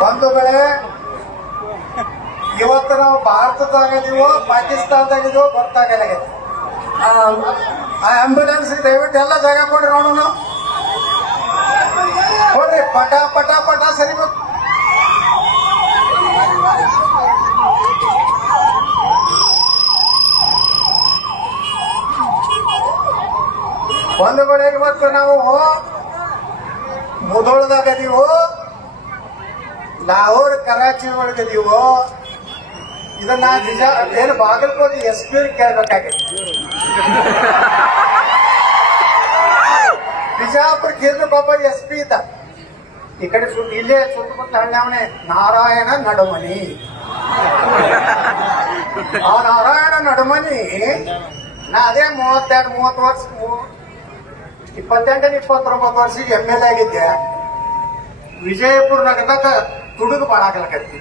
ಬಂಧುಗಳೇ, ಇವತ್ತು ನಾವು ಭಾರತದಾಗಿದೀವೋ ಪಾಕಿಸ್ತಾನದಾಗಿದೀವೋ ಗೊತ್ತಾಗಲ್ಲ. ಆ ಆಂಬ್ಯುಲೆನ್ಸ್ ದಯವಿಟ್ಟು ಎಲ್ಲ ಜಾಗ ಕೊಡ್ರಿ, ನೋಡೋಣ ಕೊಡ್ರಿ, ಪಟ ಪಟ ಪಟ ಸರಿಬೇಕು. ಬಂಧುಗಳೇ, ಇವತ್ತು ನಾವು ಮುಧೋಳದಾಗದೀವೋ ಲಾಹೋರ್ ಕರಾಚಿ ಒಳಗದೀವೋ, ಇದನ್ನ ನಿಜ ಏನು ಬಾಗಲಕೋಟೆ SP ಕೇಳ್ಬೇಕಾಗಿತ್ತು. ಬಿಜಾಪುರ ಕೇಂದ್ರ ಪಾಪ SP ಇದ್ದ, ಈ ಕಡೆ ಇಲ್ಲೇ ಸುತ್ತಮುತ್ತ ಹಳ್ಳಿ ನಾರಾಯಣ ನಡುಮನಿ. ಆ ನಾರಾಯಣ ನಡುಮನಿ ನಾ ಅದೇ 32-30 ವರ್ಷ 28-29 ವರ್ಷಕ್ಕೆ MLA ಆಗಿದ್ದೆ. ವಿಜಯಪುರ ನಗರದಾಗ ತುಡುಗು ಬಾಳಾಗಲಕತ್ತಿ.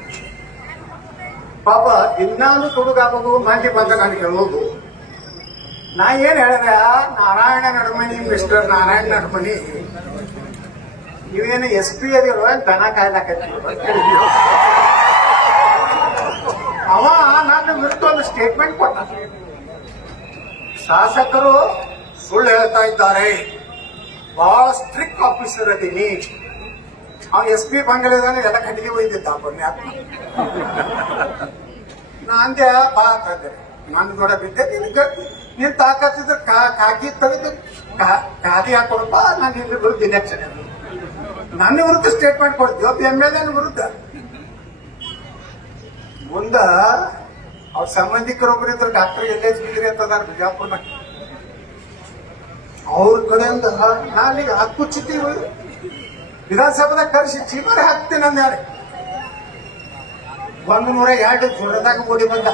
ಪಾಪ ದಿನಾನು ತುಡುಗಾಗೋದು ಮಂದಿ ಬಂದ ನಾನು ಹೇಳೋದು. ನಾ ಏನ್ ಹೇಳಿದೆ, ನಾರಾಯಣ ನಡುಮನಿ, ಮಿಸ್ಟರ್ ನಾರಾಯಣ ನಡುಮನಿ, ನೀವೇನು SP ಅದಿರೋ ದನ ಕಾಯ್ಲಾಕತ್ತಿ. ಅವ ನನ್ನ ವಿರುದ್ಧ ಒಂದು ಸ್ಟೇಟ್ಮೆಂಟ್ ಕೊಟ್ಟ. ಶಾಸಕರು ಸುಳ್ಳು ಹೇಳ್ತಾ ಇದ್ದಾರೆ, ಬಹಳ ಸ್ಟ್ರಿಕ್ಟ್ ಆಫೀಸರ್ ಅದೀನಿ. ಅವ್ನು SP ಬಂಗಲೆದಾನೆ ಎಲ್ಲ ಕಟ್ಟಿಗೆ ಒಯ್ದಿದ್ದ ಪುಣ್ಯಾತ್ಮ. ನಾ ಅಂದೆ ಬಾ ಅಂತಂದೆ, ನನ್ನ ಕೂಡ ಬಿದ್ದೆ, ನೀನ್ ತಾಕತ್ತಿದ್ರೆ ಕಾಕಿ ತೆಗೆದು ಖಾದಿ ಹಾಕೊಡಪ್ಪ, ನಾನು ನಿನ್ನ ವಿರುದ್ಧ ಇಲೆಕ್ಷನ್ ನನ್ನ ವಿರುದ್ಧ ಸ್ಟೇಟ್ಮೆಂಟ್ ಕೊಡ್ತೀವಿ. ಒಬ್ಬ MLA ವಿರುದ್ಧ. ಮುಂದ ಅವ್ರ ಸಂಬಂಧಿಕರೊಬ್ಬರು ಇದ್ರು, ಡಾಕ್ಟರ್ LH ಬಿದ್ರಿ ಅಂತದಾರ ಬಿಜಾಪುರ್ನ. ಅವ್ರ ಕಡೆಯಿಂದ ನಾನೀಗ ಹಕ್ಕುಚ್ಚಿತೀವಿ, ವಿಧಾನಸಭೆದಾಗ ಕರೆಸಿ ಚೀಮರೆ ಹಾಕ್ತೀನಿ ಅಂದ್ಯಾರೆ. 102 ಜ್ವರದಾಗ ಓಡಿ ಬಂದ.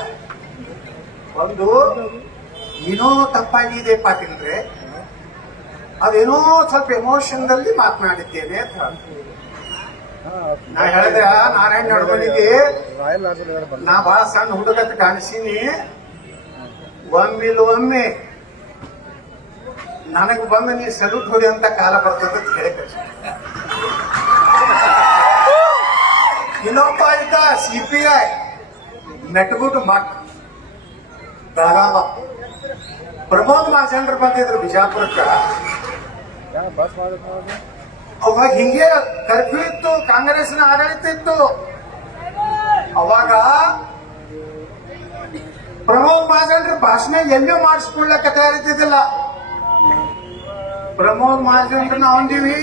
ಒಂದು ಏನೋ ತಪ್ಪಾಗಿದೆ ಪಾಟೀಲ್ರೆ, ಅದೇನೋ ಸ್ವಲ್ಪ ಎಮೋಷನ್ದಲ್ಲಿ ಮಾತನಾಡಿದ್ದೇನೆ ಅಂತ. ನಾ ಹೇಳಿದೆ, ನಾರಾಯಣ ನಡುಮನಿಗೆ ನಾ ಬಹಳ ಸಣ್ಣ ಹುಡುಗಂತ ಕಾಣಿಸೀನಿ, ಒಮ್ಮೆ ನನಗೆ ಬಂದು ನೀ ಸಲ್ಯೂಟ್ ಹೊಡಿ ಅಂತ ಕಾಲ ಬರ್ತದ ಅಂತ ಹೇಳಿ ಕಳಿಸಿ. ಇನ್ನೊಬ್ಬ ಇದ್ದ CPI ಮೆಟ್ಗುಟ್ಟು ಮಠ್ ಬೆಳಗಾವ, ಪ್ರಮೋದ್ ಮಾಜಂಡ್ರ ಬಂದಿದ್ರು ಬಿಜಾಪುರಕ್ಕ. ಅವಾಗ ಹಿಂಗೆ ಕರ್ಫ್ಯೂ ಇತ್ತು, ಕಾಂಗ್ರೆಸ್ನ ಆಡಳಿತ ಇತ್ತು. ಅವಾಗ ಪ್ರಮೋದ್ ಮಾಜಂಡ್ರ ಭಾಷಣ ಎಲ್ಲೂ ಮಾಡಿಸ್ಕೊಳ್ಳಕ್ಕೆ ತಯಾರಿದ್ದಿಲ್ಲ. ಪ್ರಮೋದ್ ಮಾಜಂಡ್ರನ್ನ ಅಂದಿವಿ,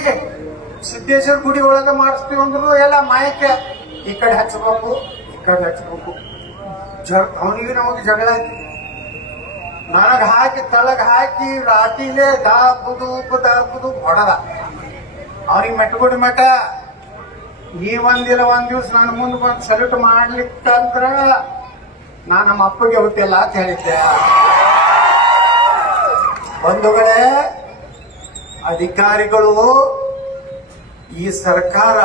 ಸಿದ್ದೇಶ್ವರ ಗುಡಿ ಒಳಗ ಮಾಡಿಸ್ತೀವಿ ಅಂದ್ರು ಎಲ್ಲ ಮಾಯಕ್ಕೆ ಈ ಕಡೆ ಹಚ್ಚಬೇಕು, ಈ ಕಡೆ ಹಚ್ಚಬೇಕು. ಅವನಿಗೆ ನಮಗೆ ಜಗಳ ಆಯ್ತು. ನನಗ ಹಾಕಿ ತಳಗ ಹಾಕಿ ರಾಟಿಲೆ ದಾಬುದು ಹೊಡದ. ಅವ್ರಿಗೆ ಮೆಟ್ಗುಡಿ ಮಠ, ನೀವಂದಿಲ್ಲ ಒಂದ್ ದಿವ್ಸ ನನ್ನ ಮುಂದೆ ಬಂದು ಸಲ್ಯೂಟ್ ಮಾಡ್ಲಿಕ್ಕಂದ್ರ ನಾ ನಮ್ಮ ಅಪ್ಪಗೆ ಹುಟ್ಟಿಲ್ಲ ಅಂತ ಹೇಳಿದ್ದೆ. ಬಂಧುಗಳೇ, ಅಧಿಕಾರಿಗಳು ಈ ಸರ್ಕಾರ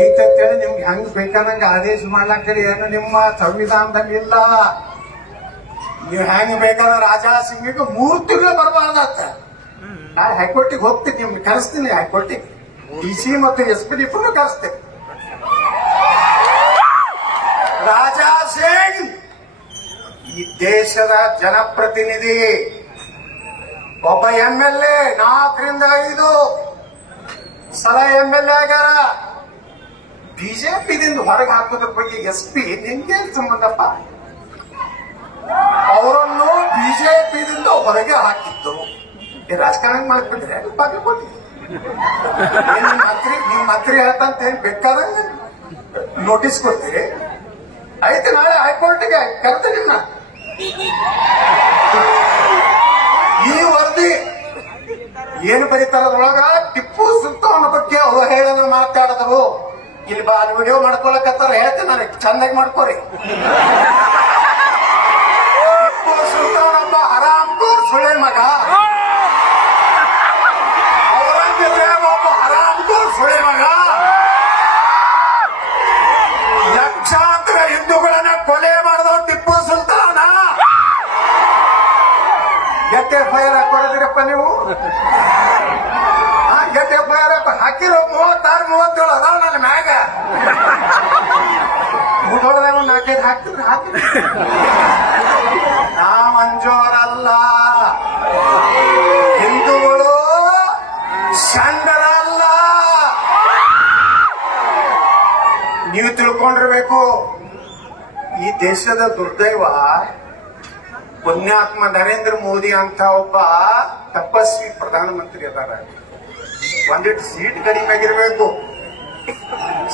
ಐತಂತೇಳಿ ನಿಮ್ಗೆ ಹೆಂಗ್ ಬೇಕಾದಂಗ ಆದೇಶ ಮಾಡ್ಲಾಕ್ರಿ, ಏನು ನಿಮ್ಮ ಸಂವಿಧಾನದಲ್ಲಿ ಇಲ್ಲ. ನೀವು ಹೆಂಗ್ ಬೇಕಾದ್ರೆ ರಾಜಾ ಸಿಂಗಿಗೆ 3 ತಿಂಗಳು ಬರಬಾರ್ದತ್ತ. ನಾಳೆ ಹೈಕೋರ್ಟಿಗೆ ಹೋಗ್ತೀನಿ, ನಿಮ್ಗೆ ಕರೆಸ್ತೀನಿ. ಹೈಕೋರ್ಟಿಗೆ DC ಮತ್ತು SP ಕರೆಸ್ತೇನೆ. ರಾಜಾ ಸಿಂಗ್ ಈ ದೇಶದ ಜನಪ್ರತಿನಿಧಿ, ಒಬ್ಬ MLA 4ರಿಂದ 5 ಸಲ MLA ಆಗ್ಯಾರ. BJPದಿಂದ ಹೊರಗೆ ಹಾಕೋದ್ರ ಬಗ್ಗೆ SP ನಿಮ್ಗೆ ಸಂಬಂಧಪ್ಪ? ಅವರನ್ನು BJPದಿಂದ ಹೊರಗೆ ಹಾಕಿದ್ದು ರಾಜಕಾರಣ ಮಾಡ್ಬಿಟ್ರೆ ಬಾಗಲಕೋಟೆ ನಿಮ್ ಮಂತ್ರಿ ಹೇಳ್ತಂತ ಏನ್ ಬೇಕಾದಂಗ ನೋಟಿಸ್ ಕೊಡ್ತೀರಿ. ಆಯ್ತು, ನಾಳೆ ಹೈಕೋರ್ಟ್ಗೆ ಕರೆದು ನಿಮ್ನ. ಈ ವರದಿ ಏನು ಬರೀತಾರದ್ರೊಳಗ ಟಿಪ್ಪು ಸುಲ್ತಾನ್ ಬಗ್ಗೆ ಅವಹೇಳನ ಮಾತಾಡಿದ್ರು. ಇಲ್ಲಿ ಬಾ, ವಿಡಿಯೋ ಮಾಡ್ಕೊಳಕತ್ತಾರ, ಹೇಳ್ತೀನಿ ನನಗೆ ಚಂದಾಗಿ ಮಾಡ್ಕೋರಿ. ಟಿಪ್ಪು ಸುಲ್ತಾನ್ ಒಬ್ಬ ಹರಾಮ್ಖೋರ್ ಸುಳೆ ಮಗ, ಔರಂಗಜೇಬ್ ಒಬ್ಬ ಹರಾಮ್ಖೋರ್ ಸುಳೆ ಮಗ. ಲಕ್ಷಾಂತರ ಹಿಂದೂಗಳನ್ನ ಕೊಲೆ ಮಾಡಿದವ ಟಿಪ್ಪು ಸುಲ್ತಾನ. ಎಷ್ಟೇ FIR ಹಾಕೊಡಿದಿರಪ್ಪ ನೀವು? ಎಷ್ಟೇ FIR ಹಾಕಿರೋ 36 37 ಅದಾವ ನನ್ನ ಮ್ಯಾಗ. ಮುದೋಳದಾಗ ಒಂದು 4-5 ಹಾಕ್ತಿದ್ರೆ ನಾವ್ ಅಂಜೋರಲ್ಲ, ಹಿಂದೂಗಳು ಷಂಡರಲ್ಲ. ನೀವು ತಿಳ್ಕೊಂಡಿರ್ಬೇಕು, ಈ ದೇಶದ ದುರ್ದೈವ ಪುಣ್ಯಾತ್ಮ ನರೇಂದ್ರ ಮೋದಿ ಅಂತ ಒಬ್ಬ ತಪಸ್ವಿ ಪ್ರಧಾನಮಂತ್ರಿ ಅದಾರ. ಒಂದಿಟ್ಟು ಸೀಟ್ ಕಡಿಮೆ ಆಗಿರ್ಬೇಕು.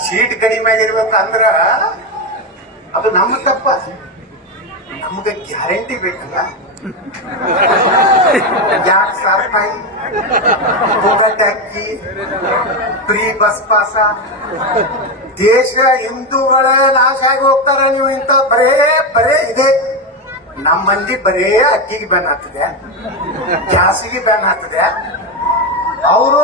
ಸೀಟ್ ಕಡಿಮೆ ಆಗಿರ್ಬೇಕು ಅಂದ್ರ ಅದು ನಮ್ಮ ತಪ್ಪ. ನಮ್ಗೆ ಗ್ಯಾರಂಟಿ ಬೇಕಲ್ಲ. 2,000 ರೂಪಾಯಿ ಅಕ್ಕಿ, ಫ್ರೀ ಬಸ್ ಪಾಸ. ದೇಶ ಹಿಂದೂಗಳೇ ನಾಶ ಆಗಿ ಹೋಗ್ತಾರ. ನೀವು ಇಂಥ ಬರೇ ಇದೆ. ನಮ್ಮ ಮಂದಿ ಬರೇ ಅಕ್ಕಿಗೆ ಬ್ಯಾನ್ ಆಗ್ತದೆ, ಗ್ಯಾಸಿಗೆ ಬ್ಯಾನ್ ಆಗ್ತದೆ. ಅವರು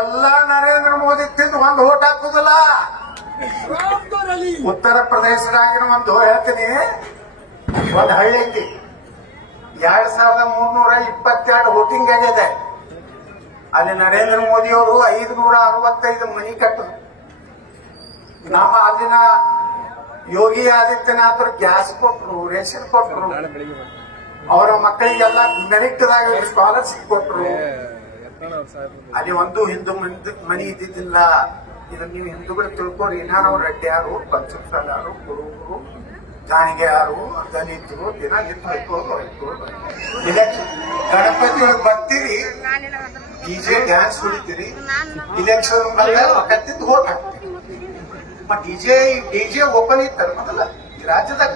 ಎಲ್ಲ ನರೇಂದ್ರ ಮೋದಿ ತಿಂದು ಒಂದು ಓಟ್ ಹಾಕುದಿಲ್ಲ. ಉತ್ತರ ಪ್ರದೇಶದಾಗಿನ ಒಂದು ಹೇಳ್ತೀನಿ, ಒಂದು ಹಳ್ಳಿ ಐತಿ, 2,322 ವೋಟಿಂಗ್ ಆಗಿದೆ. ಅಲ್ಲಿ ನರೇಂದ್ರ ಮೋದಿ ಅವರು 565 ಮನಿ ಕಟ್ಟರು. ನಮ್ಮ ಅಲ್ಲಿನ ಯೋಗಿ ಆದಿತ್ಯನಾಥರು ಗ್ಯಾಸ್ ಕೊಟ್ರು, ರೇಷನ್ ಕೊಟ್ರು, ಅವರ ಮಕ್ಕಳಿಗೆಲ್ಲ ಮೆರಿಟ್ದಾಗ ಸ್ಕಾಲರ್ಶಿಪ್ ಕೊಟ್ರು. ಅಲ್ಲಿ ಒಂದು ಹಿಂದೂ ಮನಿ ಇದ್ದಿದ್ದಿಲ್ಲ. ಇದನ್ನ ನೀವು ಹಿಂದೂಗಳು ತಿಳ್ಕೊರಿ. ನಾವು ರೆಡ್ಡಿಯಾರು, ಪಂಚಮಸಾಲಾರು, ಕುರುಬರು, ಜಾಣಿಗೆಯಾರು, ದಲಿತರು ದಿನ ಇಲೆಕ್ಷನ್ ಗಣಪತಿ ಒಳಗೆ ಬರ್ತೀರಿ, ಡಿಜೆ ಡ್ಯಾನ್ಸ್ ಹೊಡಿತೀರಿ, ಇಲೆಕ್ಷನ್ ಕತ್ತಿದ್ದು ಓಟ್ ಹಾಕ್ತೀರಿ. ಡಿಜೆ ಓಪನ್ ಇತ್ತು ಮೊದಲ ಈ ರಾಜ್ಯದಾಗ.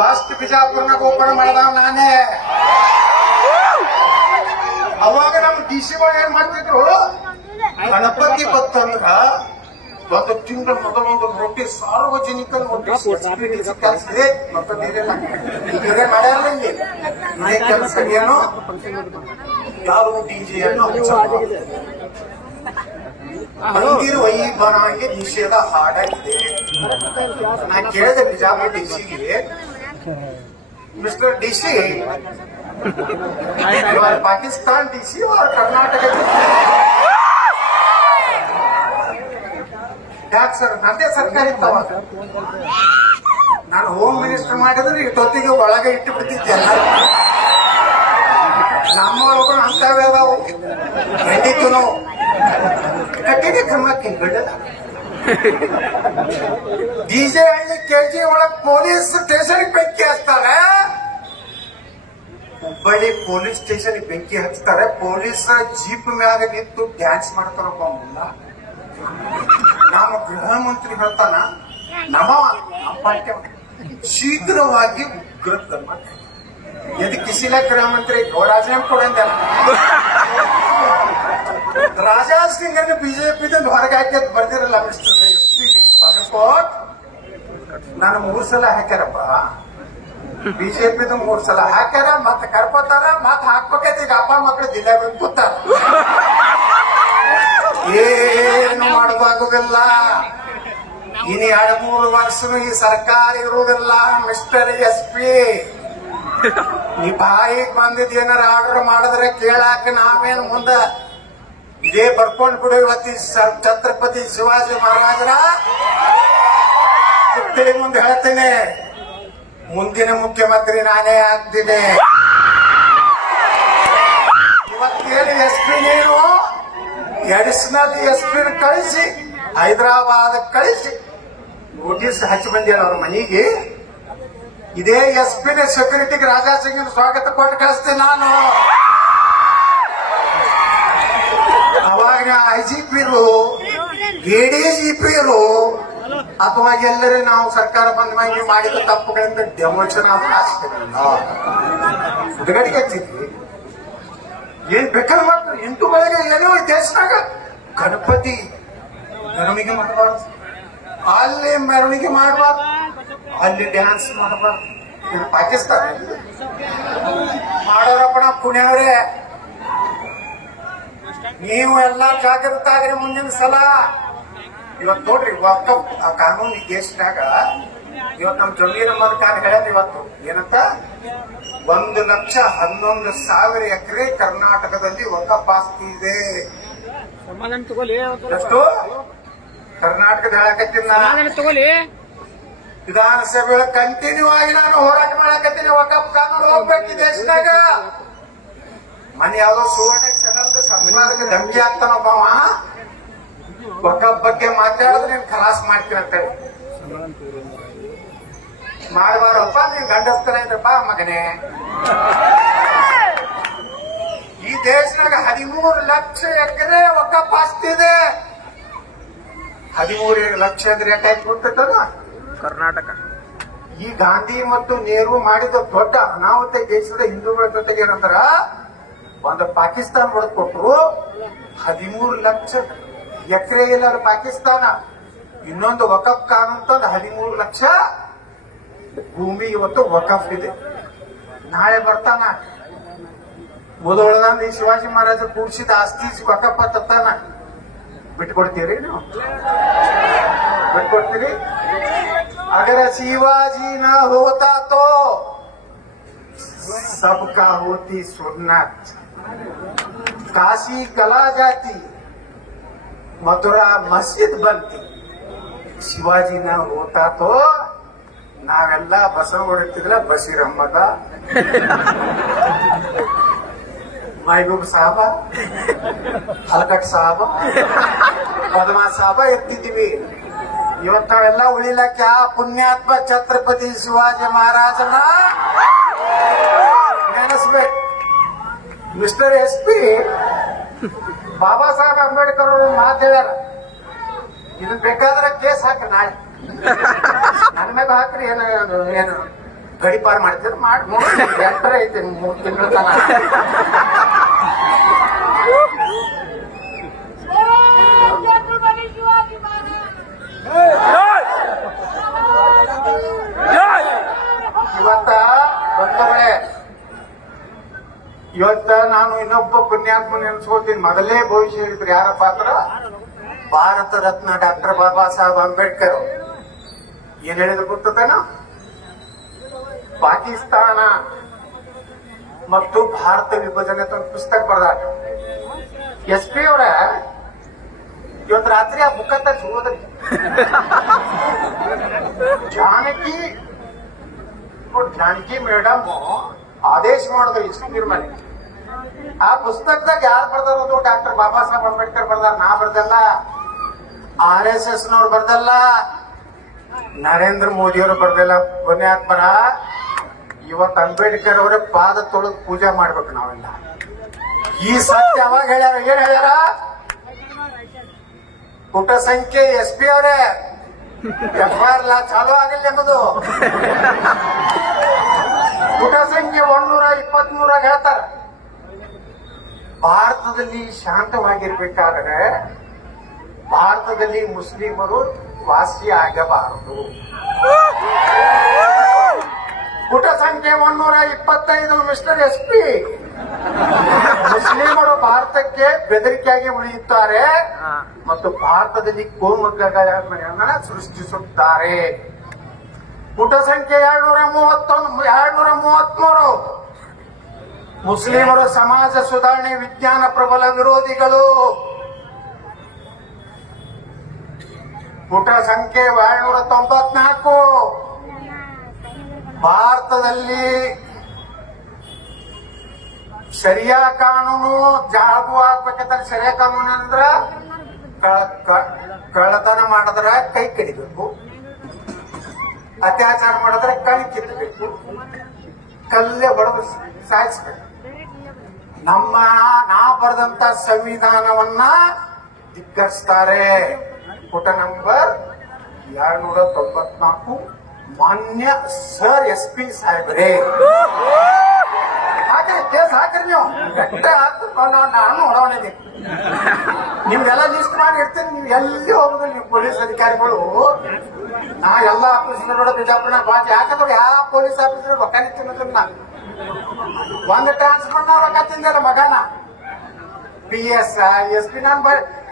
ಫಸ್ಟ್ ಬಿಜಾಪುರ್ನಾಗ ಓಪನ್ ಮಾಡಿದವ ನಾನೇ. ಅವಾಗ ನಮ್ಮ ಡಿಸಿ ಒಳಗೆ ಏನ್ ಮಾಡ್ತಿದ್ರು, ಗಣಪತಿ ಬತ್ತಂದ್ರ ಒಂದು ತಿಂಗಳ ಮೊದಲೊಂದು ನೋಟಿಸ್, ಸಾರ್ವಜನಿಕ ನೋಟಿಸ್ ಕಳಿಸಿದೆ. ಮತ್ತೊಂದೇ ಮಾಡ್ಯಾರ ಇದೇ ಕೆಲಸ. ಏನು ಯಾರು ಡಿಜೆಯನ್ನು ಮಂದಿರ ವೈಭವಕ್ಕೆ ನಿಷೇಧ ಹಾಡಾಗಿದೆ. ನಾ ಕೇಳಿದೆ ಬಿಜಾಪುರ ಡಿಸಿಗೆ, mister DC, Pakistan DC Karnataka ಯಾಕೆ ಸರ್? ನಂದೇ ಸರ್ಕಾರ ಇತ್ತವ. ನಾನು ಹೋಮ್ ಮಿನಿಸ್ಟರ್ ಮಾಡಿದ್ರೆ ಇಷ್ಟೊತ್ತಿಗೆ ಒಳಗೆ ಇಟ್ಟು ಬಿಡ್ತಿದ್ದೆ. ನಮ್ಮೊಳಗಳು ಅಂತವೇ ಅದಾವು. ಖಂಡಿತು ನಾವು ಕಟ್ಟಿಗೆ ಕ್ರಮಕ್ಕೆ ಗಡ್ಡದ ಡಿಜೆ ಹಳ್ಳಿ ಕೆಜಿ ಒಳಗ್ ಪೊಲೀಸ್ ಸ್ಟೇಷನ್ ಬೆಂಕಿ ಹಚ್ತಾರೆ. ಹುಬ್ಬಳ್ಳಿ ಪೊಲೀಸ್ ಸ್ಟೇಷನ್ ಬೆಂಕಿ ಹಚ್ತಾರೆ. ಪೊಲೀಸ್ ಜೀಪ್ ಮ್ಯಾಗ ನಿಂತು ಡ್ಯಾನ್ಸ್ ಮಾಡ್ತಾರಪ್ಪ. ಮುಲ್ಲ ನಮ್ಮ ಗೃಹ ಮಂತ್ರಿ ಹೇಳ್ತಾನ, ನಮ್ಮ ಪಾರ್ಟಿ ಶೀಘ್ರವಾಗಿ ಉಗ್ರ ಕ್ರಮ. यदि किसी ने गृह मंत्री राजीनामा ಕೊಡಂತ ರಾಜಾಸ್ ಸಿಂಗ್ ಅನ್ನು ಬಿಜೆಪಿ ಹೊರಗೆ ಹಾಕಿ ಬರ್ದಿರಲ್ಲ ಮಿಸ್ಟರ್ ಬಾಗಲಕೋಟ್. ನಾನು 3 ಸಲ ಹಾಕ್ಯಾರಪ್ಪ. ಬಿಜೆಪಿ 3 ಸಲ ಹಾಕ್ಯಾರ, ಮತ್ತೆ ಕರ್ಕೋತಾರ, ಮತ್ತೆ ಹಾಕ್ಬೇಕೈತಿ. ಈಗ ಅಪ್ಪ ಮಕ್ಕಳು ಜಿಲ್ಲೆ ಬಂದು ಕೂತಾರ. ಏನು ಮಾಡಬಾಗುದಿಲ್ಲ. ಇನ್ನು 2-3 ವರ್ಷ ಈ ಸರ್ಕಾರ ಇರುವುದಿಲ್ಲ. ಮಿಸ್ಟರ್ SP, ನೀ ಬಾಯಿಗೆ ಬಂದಿದ್ ಏನಾರ ಆರ್ಡರ್ ಮಾಡಿದ್ರೆ ಕೇಳಾಕ ನಾವೇನು ಮುಂದ ಇದೇ ಬರ್ಕೊಂಡ್ ಬಿಡು. ಇವತ್ತಿ ಛತ್ರಪತಿ ಶಿವಾಜಿ ಮಹಾರಾಜರ ತಿಳಿ ಮುಂದೆ ಹೇಳ್ತೇನೆ, ಮುಂದಿನ ಮುಖ್ಯಮಂತ್ರಿ ನಾನೇ ಆಗ್ತೀನಿ. ಇವತ್ತೇನು SP ನೀನು ಅಡಿಷನಲ್ SP ಕಳಿಸಿ ಹೈದರಾಬಾದ್ ಕಳಿಸಿ ನೋಟಿಸ್ ಹಚ್ಚಿ ಬಂದಿಲ್ಲ ಅವ್ರ ಮನೆಗೆ. ಇದೇ SP ಸೆಕ್ಯೂರಿಟಿಗೆ ರಾಜಾ ಸಿಂಗ್ ಸ್ವಾಗತ ಕೊಟ್ಟು ಕಳಿಸ್ತೀನಿ ನಾನು. ಅವಾಗ IGP ADGP ಅಥವಾ ಎಲ್ಲರೂ ನಾವು ಸರ್ಕಾರ ಬಂದ ಮೇಲೆ ಮಾಡಿದ ತಪ್ಪುಗಳಿಂದ ಡೆಮೋಷನ್ ಆದ್ರೆ ಹುಡುಗಡಿಗೆ ಹಚ್ಚಿದ್ವಿ. ಏನ್ ಬೇಕಾದ್ರೆ ಮಾಡ್ತಾರೆ. 8 ಬೆಳಗ್ಗೆ ಏನೋ ದೇಶನಾಗ ಗಣಪತಿ ಮೆರವಣಿಗೆ ಮಾಡಬಾರ್ದು, ಅಲ್ಲಿ ಮೆರವಣಿಗೆ ಮಾಡಬಾರ್ದು, ಅಲ್ಲಿ ಡ್ಯಾನ್ಸ್ ಮಾಡಬಾರ್ದು. ಪಾಕಿಸ್ತಾನ ಮಾಡೋರಪ್ಪಣ ಪುಣ್ಯವರೇ, ನೀವು ಎಲ್ಲ ಜಾಗೃತ ಆಗ್ರಿ. ಮುಂದಿನ ಸಲ ಇವತ್ತು ನೋಡ್ರಿ, ವಕ್ಫ್ ಕಾನೂನು ಈ ದೇಶದಾಗ ಇವತ್ತು ನಮ್ಮ ಜಮೀರ್ ಅಹಮದ್ ಖಾನ್ ಹೇಳ್ಯಾರ ಇವತ್ತು ಏನಂತ, 1,11,000 ಎಕರೆ ಕರ್ನಾಟಕದಲ್ಲಿ ವಕ್ಫ್ ಆಸ್ತಿ ಇದೆ. ಸಮಾಧಾನ ತಗೊಳ್ಳಿ ಎಷ್ಟು ಕರ್ನಾಟಕದ ಹೇಳಕತ್ತೀನಿ ಸಮಾಧಾನ ತಗೊಳ್ಳಿ. ವಿಧಾನಸಭೆ ಕಂಟಿನ್ಯೂ ಆಗಿ ನಾನು ಹೋರಾಟ ಮಾಡಕತ್ತೀನಿ. ವಕಫ್ ಕಾನೂನು ಹೋಗ್ಬೇಕು ಈ ದೇಶದಾಗ. ಮನೆ ಯಾವ್ದೋ ಸುವರ್ಣ ಸದನದ ಸರ್ಕಾರಕ್ಕೆ ಧಮಕಿ ಆಗ್ತಾನೊಬ್ಬವ ವಕಫ್ ಬಗ್ಗೆ ಮಾತಾಡಿದ್ರೆ ನೀನ್ ಖಲಾಸ್ ಮಾಡ್ತೀನಿ ಅಂತ ಮಾಡಬಾರಪ್ಪ. ನೀನ್ ಗಂಡಸ್ತರ ಇದ್ರಪ್ಪ ಮಗನೇ. ಈ ದೇಶದಾಗ 13 ಲಕ್ಷ ಎಕರೆ ವಕಫ್ ಆಸ್ತಿ ಇದೆ. 13 ಲಕ್ಷ ಅಂದ್ರೆ ಯಾಕಾಯ್ತು ಗೊತ್ತಲ್ಲ? ಕರ್ನಾಟಕ ಈ ಗಾಂಧಿ ಮತ್ತು ನೆಹರು ಮಾಡಿದ ದೊಡ್ಡ ಅನಾಹುತ ದೇಶದ ಹಿಂದೂಗಳ ಜೊತೆಗೆ ಏನಂದ್ರ ಒಂದು ಪಾಕಿಸ್ತಾನ ಹೊಡೆದು ಕೊಟ್ರು. 13 ಲಕ್ಷ ಎಕರೆ ಇಲ್ಲ ಪಾಕಿಸ್ತಾನ. ಇನ್ನೊಂದು ವಕಫ್ ಕಾನೂನು ತಂದು 13 ಲಕ್ಷ ಭೂಮಿ ಇವತ್ತು ವಕಫ್ ಇದೆ. ನಾಳೆ ಬರ್ತಾನ ಮೊದಲದ ಈ ಶಿವಾಜಿ ಮಹಾರಾಜ ಕೂಡಿಸಿದ ಆಸ್ತಿ ವಕಫ್ ತತ್ತಾನ. ಬಿಟ್ಕೊಡ್ತೀರಿ ನೀವು? ಬಿಟ್ಕೊಡ್ತೀರಿ? अगर शिवाजी न होता तो सबका होती सुन्नत, काशी कला जाती, मथुरा मस्जिद बनती. ಶಿವಾಜಿ न होता तो ನಾವೆಲ್ಲ ಬಸ ಹೊಡಿತಿದ್ರ ಬಶೀರ್ ಅಹಮದ, ಮಹಬೂಬ್ ಸಾಹಬ, ಹಲ್ಕಟ್ ಸಾಹಬ, ಪದ್ಮಾ ಸಾಹಬ ಎತ್ತಿದ್ವಿ. ಇವತ್ತಾವೆಲ್ಲ ಉಳಿಲಕ್ಕ ಪುಣ್ಯಾತ್ಮ ಛತ್ರಪತಿ ಶಿವಾಜಿ ಮಹಾರಾಜನ ನೆನೆಸ್ಬೇಕು. ಮಿಸ್ಟರ್ SP ಬಾಬಾ ಸಾಹೇಬ್ ಅಂಬೇಡ್ಕರ್ ಅವರು ಮಾತು ಹೇಳ್ಯಾರ, ಇದನ್ ಬೇಕಾದ್ರೆ ಕೇಸ್ ಹಾಕ್ರಿ ನಾಳೆ ನನ್ನ ಮೇಲೆ ಹಾಕ್ರಿ. ಏನು ಗಡಿಪಾರ್ ಮಾಡ್ತೀರ ಮಾಡಿ ಎತ್ತರ ಐತೆ 3 ತಿಂಗಳ ತನ. ಇವತ್ತ ನಾನು ಇನ್ನೊಬ್ಬ ಪುಣ್ಯಾತ್ಮ ನೆನೆಸ್ಕೋತೀನಿ. ಮೊದಲೇ ಭವಿಷ್ಯ ಹೇಳಿದ್ರು ಯಾರಪ್ಪ ಅಂದ್ರ ಭಾರತ ರತ್ನ ಡಾಕ್ಟರ್ ಬಾಬಾ ಸಾಹೇಬ್ ಅಂಬೇಡ್ಕರ್. ಏನ್ ಹೇಳಿದ್ರು ಗೊತ್ತೇನ? ಪಾಕಿಸ್ತಾನ ಮತ್ತು ಭಾರತ ವಿಭಜನೆ ಅಂತ ಒಂದು ಪುಸ್ತಕ ಬರೆದಾರ. SP ಅವರ ಇವತ್ತು ರಾತ್ರಿ ಆ ಬುಕ್ ಅಂತ ಹೋದ್ರಿ. ಜಾನಕಿ ಮೇಡಮ್ ಆದೇಶ ಮಾಡಿದ್ರು ಇಷ್ಟು ತೀರ್ಮಾನ. ಆ ಪುಸ್ತಕದಾಗ ಯಾರು ಬರ್ದಾರೋದು? ಡಾಕ್ಟರ್ ಬಾಬಾ ಸಾಹೇಬ್ ಅಂಬೇಡ್ಕರ್ ಬರ್ದಾರ. ನಾ ಬರ್ದಲ್ಲ, RSS ನವ್ರು ಬರ್ದಲ್ಲ, ನರೇಂದ್ರ ಮೋದಿ ಅವರು ಬರ್ದಲ್ಲ. ಪುಣ್ಯಾತ್ಮರ ಇವತ್ತು ಅಂಬೇಡ್ಕರ್ ಅವರ ಪಾದ ತೊಳೆದು ಪೂಜೆ ಮಾಡ್ಬೇಕು ನಾವೆಲ್ಲ. ಈ ಸತ್ಯ ಯಾವಾಗ ಹೇಳ್ಯಾರ? ಏನ್ ಹೇಳ್ಯಾರ? ಪುಟ ಸಂಖ್ಯೆ SP ಅವರೇ FIR ಚಾಲೂ ಆಗಿಲ್ಲ ಎಂಬುದು ಪುಟ ಸಂಖ್ಯೆ 123 ಹೇಳ್ತಾರ. ಭಾರತದಲ್ಲಿ ಶಾಂತವಾಗಿರ್ಬೇಕಾದ್ರೆ ಭಾರತದಲ್ಲಿ ಮುಸ್ಲಿಮರು ವಾಸಿ ಆಗಬಾರದು. ಪುಟ ಸಂಖ್ಯೆ 125 ಮಿಸ್ಟರ್ SP ಮುಸ್ಲಿಮರು ಭಾರತಕ್ಕೆ ಬೆದರಿಕೆಯಾಗಿ ಉಳಿಯುತ್ತಾರೆ ಮತ್ತು ಭಾರತದಲ್ಲಿ ಕೋಮುಗಲಭೆಗಳನ್ನ ಸೃಷ್ಟಿಸುತ್ತಾರೆ. ಪುಟ ಸಂಖ್ಯೆ 233 ಮುಸ್ಲಿಮರು ಸಮಾಜ ಸುಧಾರಣೆ ವಿಜ್ಞಾನ ಪ್ರಬಲ ವಿರೋಧಿಗಳು. ಪುಟ ಸಂಖ್ಯೆ 294 ಭಾರತದಲ್ಲಿ ಶರಿಯಾ ಕಾನೂನು ಜಾಗು ಆಗ್ಬೇಕಂದ್ರೆ ಶರಿಯಾ ಕಾನೂನು ಅಂದ್ರ ಕಳ್ಳತನ ಮಾಡಿದ್ರೆ ಕೈ ಕಡಿಬೇಕು, ಅತ್ಯಾಚಾರ ಮಾಡಿದ್ರೆ ಕಣ್ ಕಿತ್ತಬೇಕು, ಕಲ್ಲೇ ಹೊಡೆದು ಸಾಯಿಸ್ಬೇಕು. ನಾ ಬರೆದಂತ ಸಂವಿಧಾನವನ್ನ ಧಿಕ್ಕರಿಸ್ತಾರೆ. ಪುಟ ನಂಬರ್ 294 ಮಾನ್ಯ ಸರ್ SP ಸಾಹೇಬ್ರೆ ಹಾಕ್ರಿ, ಕೇಸ್ ಹಾಕ್ರಿ. ನೀವು ನಾನು ಹೊಡವಣಿದ್ದೀನಿ. ನಿಮ್ಗೆಲ್ಲ ಲಿಸ್ಟ್ ಮಾಡಿ ಇಡ್ತೀನಿ. ನೀವು ಎಲ್ಲಿ ಹೋಗುದಿಲ್ಲ. ನೀವು ಪೊಲೀಸ್ ಅಧಿಕಾರಿಗಳು ನಾ ಎಲ್ಲ ಆಫೀಸರ್ ಬಿಜಾಪುರ ಬಾಜಿ ಯಾಕಂದ್ರೆ ಯಾವ ಪೊಲೀಸ್ ಆಫೀಸರ್ ರೊಕ್ಕ ತಿನ್ನೋದಿಲ್ಲ. ಒಂದು ಟ್ರಾನ್ಸ್ಫರ್ ರೊಕ್ಕ ತಿಂದಿಲ್ಲ ಮಗನ PS SP. ನಾನು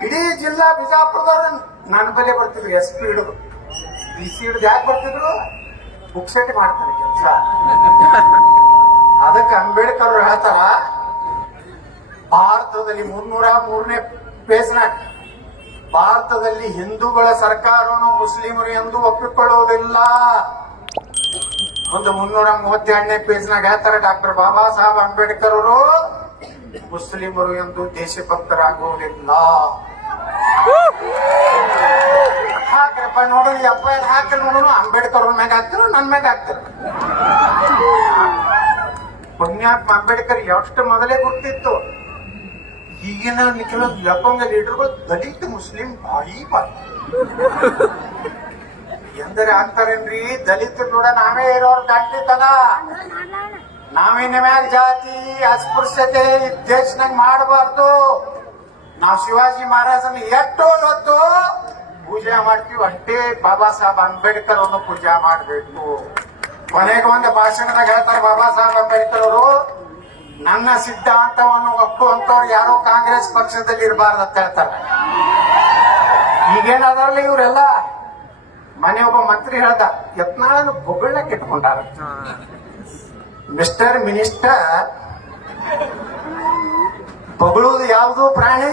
ಇಡೀ ಜಿಲ್ಲಾ ಬಿಜಾಪುರದವ್ರು ನನ್ನ ಬಳಿ ಬರ್ತಿದ್ರು. SP ಹಿಡಿದು DC ಹಿಡಿದು ಯಾಕೆ ಬರ್ತಿದ್ರು? ಬುಕ್ಸೆಟ್ ಮಾಡ್ತಾರೆ ಕೆಲಸ. ಅದಕ್ಕೆ ಅಂಬೇಡ್ಕರ್ ಹೇಳ್ತಾರ ಭಾರತದಲ್ಲಿ 303ನೇ ಪೇಜ್ನಾಗ ಭಾರತದಲ್ಲಿ ಹಿಂದೂಗಳ ಸರ್ಕಾರವನ್ನು ಮುಸ್ಲಿಮರು ಎಂದು ಒಪ್ಪಿಕೊಳ್ಳುವುದಿಲ್ಲ. ಒಂದು 332ನೇ ಪೇಜ್ನಾಗ ಹೇಳ್ತಾರೆ, ಡಾಕ್ಟರ್ ಬಾಬಾ ಸಾಹೇಬ್ ಅಂಬೇಡ್ಕರ್ ಅವರು ಮುಸ್ಲಿಮರು ಎಂದು ದೇಶಭಕ್ತರಾಗುವುದಿಲ್ಲ. ಹಾಕ್ರಪ್ಪ ನೋಡು, FIR ಹಾಕಿ ನೋಡೋಣ, ಅಂಬೇಡ್ಕರ್ ಅವ್ರ ಮ್ಯಾಗ ಹಾಕ್ತಿರೋ ನನ್ ಮ್ಯಾಗ ಹಾಕ್ತಿರೋ? ಪುಣ್ಯಾತ್ಮ ಅಂಬೇಡ್ಕರ್ ಎಷ್ಟು ಮೊದಲೇ ಗೊತ್ತಿತ್ತು. ಈಗಿನ ಕೆಲವು ಲಪಂಗ ಲೀಡರ್ಗಳು ದಲಿತ ಮುಸ್ಲಿಂ ಬಾಯಿ ಬಾಯಿ ಎಂದರೆ ಆಗ್ತಾರೇನ್ರಿ? ದಲಿತರು ಕೂಡ ನಾವೇ ಇರೋರು ದಾಟಿತನ. ನಾವಿನ ಮ್ಯಾಗ ಜಾತಿ ಅಸ್ಪೃಶ್ಯತೆ ದೇಶನಾಗ ಮಾಡಬಾರ್ದು. ನಾವು ಶಿವಾಜಿ ಮಹಾರಾಜನ ಎಷ್ಟು ಹೊತ್ತು ಪೂಜೆ ಮಾಡ್ತೀವಿ, ಅಷ್ಟೇ ಬಾಬಾ ಸಾಹೇಬ್ ಅಂಬೇಡ್ಕರ್ ಅನ್ನು ಪೂಜೆ ಮಾಡಬೇಕು. ಕೊನೆಗೆ ಒಂದು ಭಾಷಣದಾಗ ಹೇಳ್ತಾರೆ ಬಾಬಾ ಸಾಹೇಬ್ ಅಂಬೇಡ್ಕರ್ ಅವರು, ನನ್ನ ಸಿದ್ಧಾಂತವನ್ನು ಒಪ್ಪುವಂತವ್ರು ಯಾರೋ ಕಾಂಗ್ರೆಸ್ ಪಕ್ಷದಲ್ಲಿ ಇರಬಾರ್ದು ಅಂತ ಹೇಳ್ತಾರೆ. ಈಗೇನಾದ್ರಲ್ಲ ಇವರೆಲ್ಲ ಮನೆ ಒಬ್ಬ ಮಂತ್ರಿ ಹೇಳ್ದ, ಯತ್ನಾಳನ್ನು ಬೊಗಳಕ್ಕೆ ಇಟ್ಕೊಂಡಾರ. ಮಿಸ್ಟರ್ ಮಿನಿಸ್ಟರ್, ಬೊಗಳುವುದು ಯಾವುದು ಪ್ರಾಣಿ?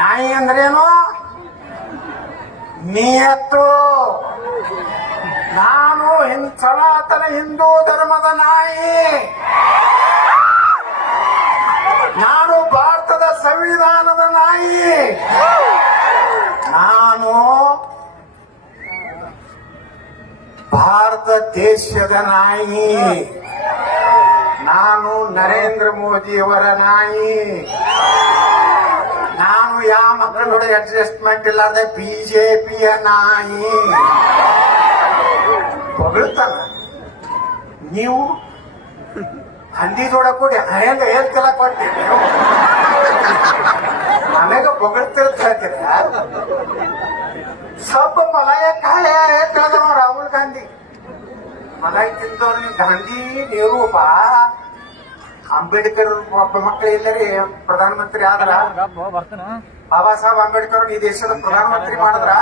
ನಾಯಿ ಅಂದ್ರೇನು? ನಿಯತ್ತು. ನಾನು ಸನಾತನ ಹಿಂದೂ ಧರ್ಮದ ನಾಯಿ. ನಾನು ಭಾರತದ ಸಂವಿಧಾನದ ನಾಯಿ. ನಾನು ಭಾರತ ದೇಶದ ನಾಯಿ. ನಾನು ನರೇಂದ್ರ ಮೋದಿಯವರ ನಾಯಿ. ನಾನು ಯಾವ ಮಕ್ಕಳೋட ಅಡ್ಜಸ್ಟ್ಮೆಂಟ್ ಇಲ್ಲದ ಬಿಜೆಪಿಯ ನಾಯಿ. ಹೊಗಳ್ತಾನ. ನೀವು ಹಂದಿ ಜೋಡ ಕೂಡಿ ಹೆಂಗ ಹೇಳ್ತಿಲ್ಲ ಕೊಡ್ತೀರಿ ನೀವು? ನನಗ ಹೊಗಳ್ತಿರ್ತ ಹೇಳ್ತೀರ. ಸ್ವಲ್ಪ ಮಲಾಯ ಕಾಯ ಹೇಳ್ತಾರ ರಾಹುಲ್ ಗಾಂಧಿ. ಮಲಾಯಿ ತಿಂದವ್ರು ಗಾಂಧಿ ನೆಹರು ಬಾ ಅಂಬೇಡ್ಕರ್ ಒಬ್ಬ ಮಕ್ಕಳು ಎಲ್ಲರಿ ಪ್ರಧಾನಮಂತ್ರಿ ಆದ್ರ, ಬಾಬಾ ಸಾಹೇಬ್ ಅಂಬೇಡ್ಕರ್ ಈ ದೇಶದ ಪ್ರಧಾನಮಂತ್ರಿ ಮಾಡಿದ್ರ,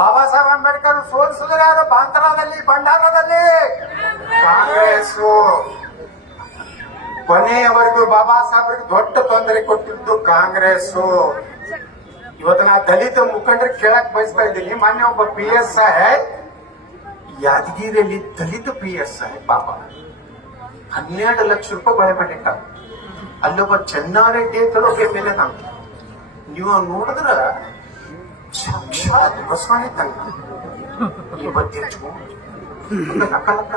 ಬಾಬಾ ಸಾಹೇಬ್ ಅಂಬೇಡ್ಕರ್ ಸೋಲಿಸಿದ್ರೆ ಯಾರು? ಬಾಂತರಾದಲ್ಲಿ, ಭಂಡಾರದಲ್ಲಿ ಕಾಂಗ್ರೆಸ್. ಕೊನೆಯವರೆಗೂ ಬಾಬಾ ಸಾಹೇಬ್ರಿಗೆ ದೊಡ್ಡ ತೊಂದರೆ ಕೊಟ್ಟಿದ್ದು ಕಾಂಗ್ರೆಸ್. ಇವತ್ತು ನಾ ದಲಿತ ಮುಖಂಡರಿಗೆ ಕೇಳಕ್ ಬಯಸ್ತಾ ಇದ್ದೀನಿ. ಮೊನ್ನೆ ಒಬ್ಬ PSI ಯಾದಗಿರಿಯಲ್ಲಿ ದಲಿತ PSI ಪಾಪ 12 ಲಕ್ಷ ರೂಪಾಯಿ ಬಳೆ ಮಾಡಿಟ್ಟ. ಅಲ್ಲೊಬ್ಬ ಚೆನ್ನಾರೆಡ್ಡಿ ಅಂತಲೋ ಮೇಲೆ ನಾವು ನೀವು ನೋಡಿದ್ರ ಸಾಕ್ಷಾತ್ ಬಸವಣ್ಣ ತಂಗ ಈ ಬತ್ತಿ ಹಚ್ಕೊಂಡು ಲಕ್ಕ ಲಕ್ಕ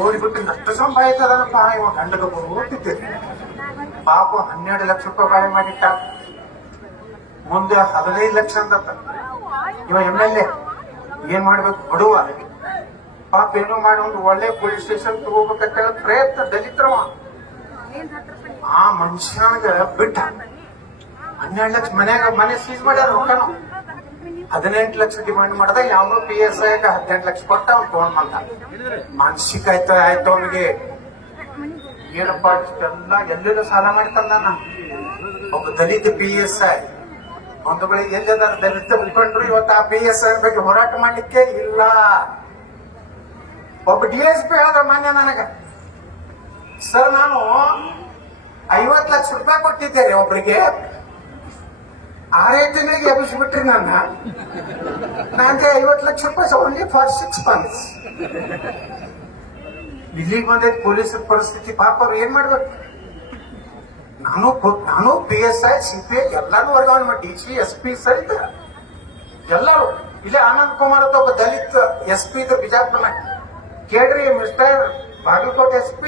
ಓಡಿಬಿಟ್ಟು ನಷ್ಟ ಸಂಭಾಯಿತದನಪ್ಪ. ಇವ ಗಂಡಗ ಓದ್ತಿದ್ದೇನೆ ಪಾಪ 12 ಲಕ್ಷ ರೂಪಾಯಿ ಬಳೆ ಮಾಡಿಟ್ಟ. ಮುಂದೆ 15 ಲಕ್ಷ ಅಂತ ಇವ MLA ಏನ್ ಮಾಡ್ಬೇಕು? ಬಡುವ ಪಾಪ ಏನೋ ಮಾಡಿ ಒಂದು ಒಳ್ಳೆ ಪೊಲೀಸ್ ಸ್ಟೇಷನ್ ತಗೋಬೇಕಂತ ಪ್ರಯತ್ನ ದಲಿತರವ. ಆ ಮನುಷ್ಯನಿಗ ಬಿಟ್ಟ 12 ಲಕ್ಷ ಮನೆ ಸೀಸ್ ಮಾಡ್ಯಾರ. ರೊಕ್ಕನು 18 ಲಕ್ಷ ಡಿಮಾಂಡ್ ಮಾಡಿದ. ಯಾವನೋ PSI 18 ಲಕ್ಷ ಕೊಟ್ಟ ಅವ್ನು ತಗೊಂಡ್ ಬಂದ. ಮಾನಸಿಕ ಆಯ್ತು ಅವನಿಗೆ. ಏನಪ್ಪ ಇಷ್ಟೆಲ್ಲ ಎಲ್ಲೆಲ್ಲೂ ಸಾಲ ಮಾಡಿ ತಂದಾನ. ಒಬ್ಬ ದಲಿತ PSI ಒಂದು ಬಳಿ ಎಲ್ಲದ ದಲಿತ ಮುಖಂಡರು ಇವತ್ತು ಆ PSI ಬಗ್ಗೆ ಹೋರಾಟ ಮಾಡ್ಲಿಕ್ಕೆ ಇಲ್ಲ. ಒಬ್ಬ DSP ಹೇಳಿದ್ರ ಮಾನ್ಯ ನನಗ, ಸರ್ ನಾನು 50 ಲಕ್ಷ ರೂಪಾಯಿ ಕೊಟ್ಟಿದ್ದೇನೆ ಒಬ್ರಿಗೆ, 6 ತಿಂಗಳಿಗೆ ಎಬ್ಬಿಸ್ಬಿಟ್ರಿ ನನ್ನ. ನನಗೆ 50 ಲಕ್ಷ ರೂಪಾಯಿ ಓನ್ಲಿ ಫಾರ್ 6 ಮಂತ್ಸ್. ಇಲ್ಲಿಗೆ ಬಂದೈತಿ ಪೊಲೀಸರ ಪರಿಸ್ಥಿತಿ. ಪಾಪ ಅವ್ರು ಏನ್ ಮಾಡ್ಬೇಕು? ನಾನು PSI CPI ಎಲ್ಲಾರು ವರ್ಗಾವಣೆ ಮಾಡಿ DC SP ಸಹಿತ ಎಲ್ಲರೂ. ಇಲ್ಲಿ ಆನಂದ್ ಕುಮಾರ್ ಅಂತ ಒಬ್ಬ ದಲಿತ SP ಇದ್ರು ಬಿಜಾಪುರ. ಕೇಳ್ರಿ ಮಿಸ್ಟರ್ ಬಾಗಲಕೋಟೆ SP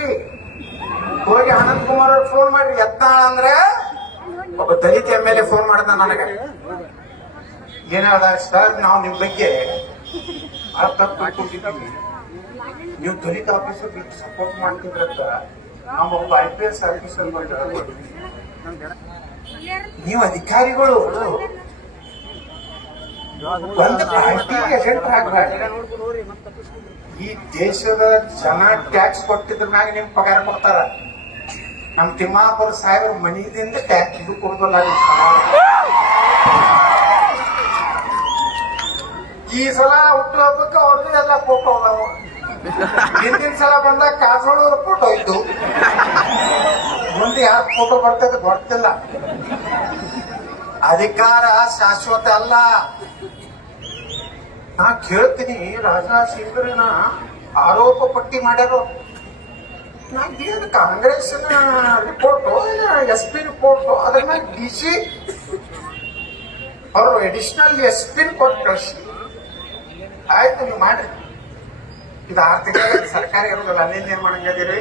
ಹೋಗಿ ಆನಂದ್ ಕುಮಾರ್ ಅವ್ರಿಗೆ ಫೋನ್ ಮಾಡ್ರಿ. ಯತ್ನಾಳ ಅಂದ್ರೆ ಒಬ್ಬ ದಲಿತ MLA ಫೋನ್ ಮಾಡ್ದ ನನಗೆ. ಏನ್ ಹೇಳ್ದ, ಸರ್ ನಾವು ನಿಮ್ ಬಗ್ಗೆ ಬಹಳ ತಪ್ಪು ತಿಳ್ಕೊಂಡಿದ್ದೀವಿ. ನೀವು ದಲಿತ ಆಫೀಸರ್ ಸಪೋರ್ಟ್ ಮಾಡ್ತಿದ್ರಂತ ನಮ್ಮ ಒಬ್ಬ IPS ಆಫೀಸರ್ ನೀವು ಅಧಿಕಾರಿಗಳು ಒಂದು IT ಏಜೆಂಟ್ ಆಗ್ಬೇಡಿ. ಈ ದೇಶದ ಜನ ಟ್ಯಾಕ್ಸ್ ಕೊಟ್ಟಿದ್ರ ಮ್ಯಾಗ ನಿಮ್ ಪಗಾರ ಕೊಡ್ತಾರ. ನಮ್ ತಿಮ್ಮಾಪುರ ಸಾಹೇಬ್ರ ಮನಿದಿಂದ ಟ್ಯಾಕ್ಸ್ ಇದು ಕೊಡೋದಲ್ಲ. ಈ ಸಲ ಹುಟ್ಟುಹಬ್ಬಕ್ಕೆ ಅವ್ರದ್ದು ಎಲ್ಲ ಫೋಟೋ ಅದಾವ. ಹಿಂದಿನ ಸಲ ಬಂದಾಗ ಕಾಸೋಳವ್ರ ಫೋಟೋ ಇದ್ದು, ಮುಂದೆ ಯಾರ ಫೋಟೋ ಬರ್ತದೆ ಗೊತ್ತಿಲ್ಲ. ಅಧಿಕಾರ ಶಾಶ್ವತ ಅಲ್ಲ. ನಾ ಕೇಳ್ತೀನಿ, ರಾಜಾ ಸಿಂಗ್ರನ ಆರೋಪ ಪಟ್ಟಿ ಮಾಡ್ಯಾರು. ಏನು ಕಾಂಗ್ರೆಸ್ನ ರಿಪೋರ್ಟು SP ರಿಪೋರ್ಟು ಅದ್ರ ಮೇಲೆ DC ಅವರು ಅಡಿಷನಲ್ SP ಕೊಟ್ಟು ಕಳಿಸಿ. ಆಯ್ತು, ನೀವು ಮಾಡ್ರಿ. ಇದು ಆರ್ಥಿಕ ಸರ್ಕಾರ ಇರೋದಿಲ್ಲ, ಅಲ್ಲಿಂದ ಏನ್ ಮಾಡಂಗದಿರಿ?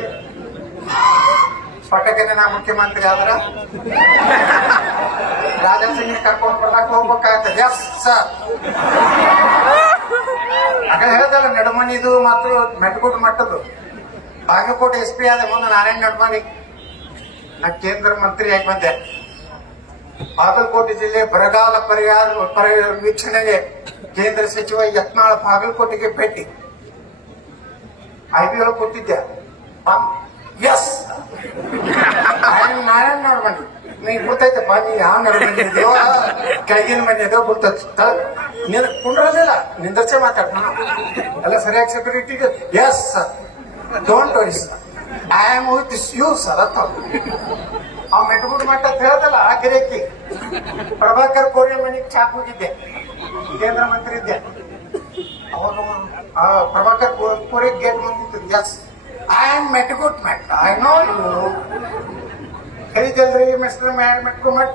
ಪಟಕನೆ ನಾ ಮುಖ್ಯಮಂತ್ರಿ ಆದ್ರ ರಾಜಾ ಸಿಂಗ್ ಕರ್ಕೊಂಡು ಬರ್ಲಾಕ್ ಹೋಗ್ಬೇಕಾಗ್ತದೆ. ಎಸ್ ಸರ್, ಆಗ ಹೇಳ್ದಲ್ಲ ನಡುಮನಿದು ಮತ್ತು ಮೆಟ್ಗುಡ್ ಮಟ್ಟದ್ದು. ಬಾಗಲಕೋಟೆ SP ಆದ ಮುಂದೆ ನಾರಾಯಣ ನಡ್ಮನಿ ನಾ ಕೇಂದ್ರ ಮಂತ್ರಿ ಆಗಿ ಬಂದೆ. ಬಾಗಲಕೋಟೆ ಜಿಲ್ಲೆ ಬರಗಾಲ ಪರಿಹಾರ ವೀಕ್ಷಣೆಗೆ ಕೇಂದ್ರ ಸಚಿವ ಯತ್ನಾಳ್ ಬಾಗಲಕೋಟೆಗೆ ಭೇಟಿ. IB ಒಳಗೆ ಕೂತಿದ್ದೆ. ಎಸ್, ನಾರಾಯಣ ನಡ್ಮನಿ ನೀ ಗೊತ್ತೈತಪ್ಪ, ನೀ ಯಾವ ನಡ್ಮನಿದೇವ ಕೆಳಗಿನ ಮನೆ ಅದೇವ ಗೊತ್ತ. ನೀನು ಕುಂಡ್ರದಿಲ್ಲ, ನಿಂದರ್ಸೆ ಮಾತಾಡ ಎಲ್ಲ ಸರಿಯಾಗಿ ಸೆಕ್ಯೂರಿಟಿಗೆ. Yes sir, don't worry sir, I am with you sir ಅಂತ. ಆ ಮೆಟ್ಗುಡ್ ಮಟ್ಟ ಅಂತ ಹೇಳ್ದಲ್ಲ, ಆ ಗಿರೇಕಿ ಪ್ರಭಾಕರ್ ಕೋರೆ ಮನೆಗೆ ಚಾಕ್ ಹೋಗಿದ್ದೆ, ಕೇಂದ್ರ ಮಂತ್ರಿ ಇದ್ದೆ. ಅವಾಗ ಪ್ರಭಾಕರ್ ಕೋರೆ ಗೇಟ್ ಮುಂದಿತ್ತು. ಎಸ್, ಐ ಆಮ್ ಮೆಟ್ಗುಡ್ ಮಟ್, ಐ ನೋ ಯು. ಕರೀತಲ್ರಿ ಮಿಸ್ಟರ್ ಮೆಟ್ಗುಡ್ ಮಟ್,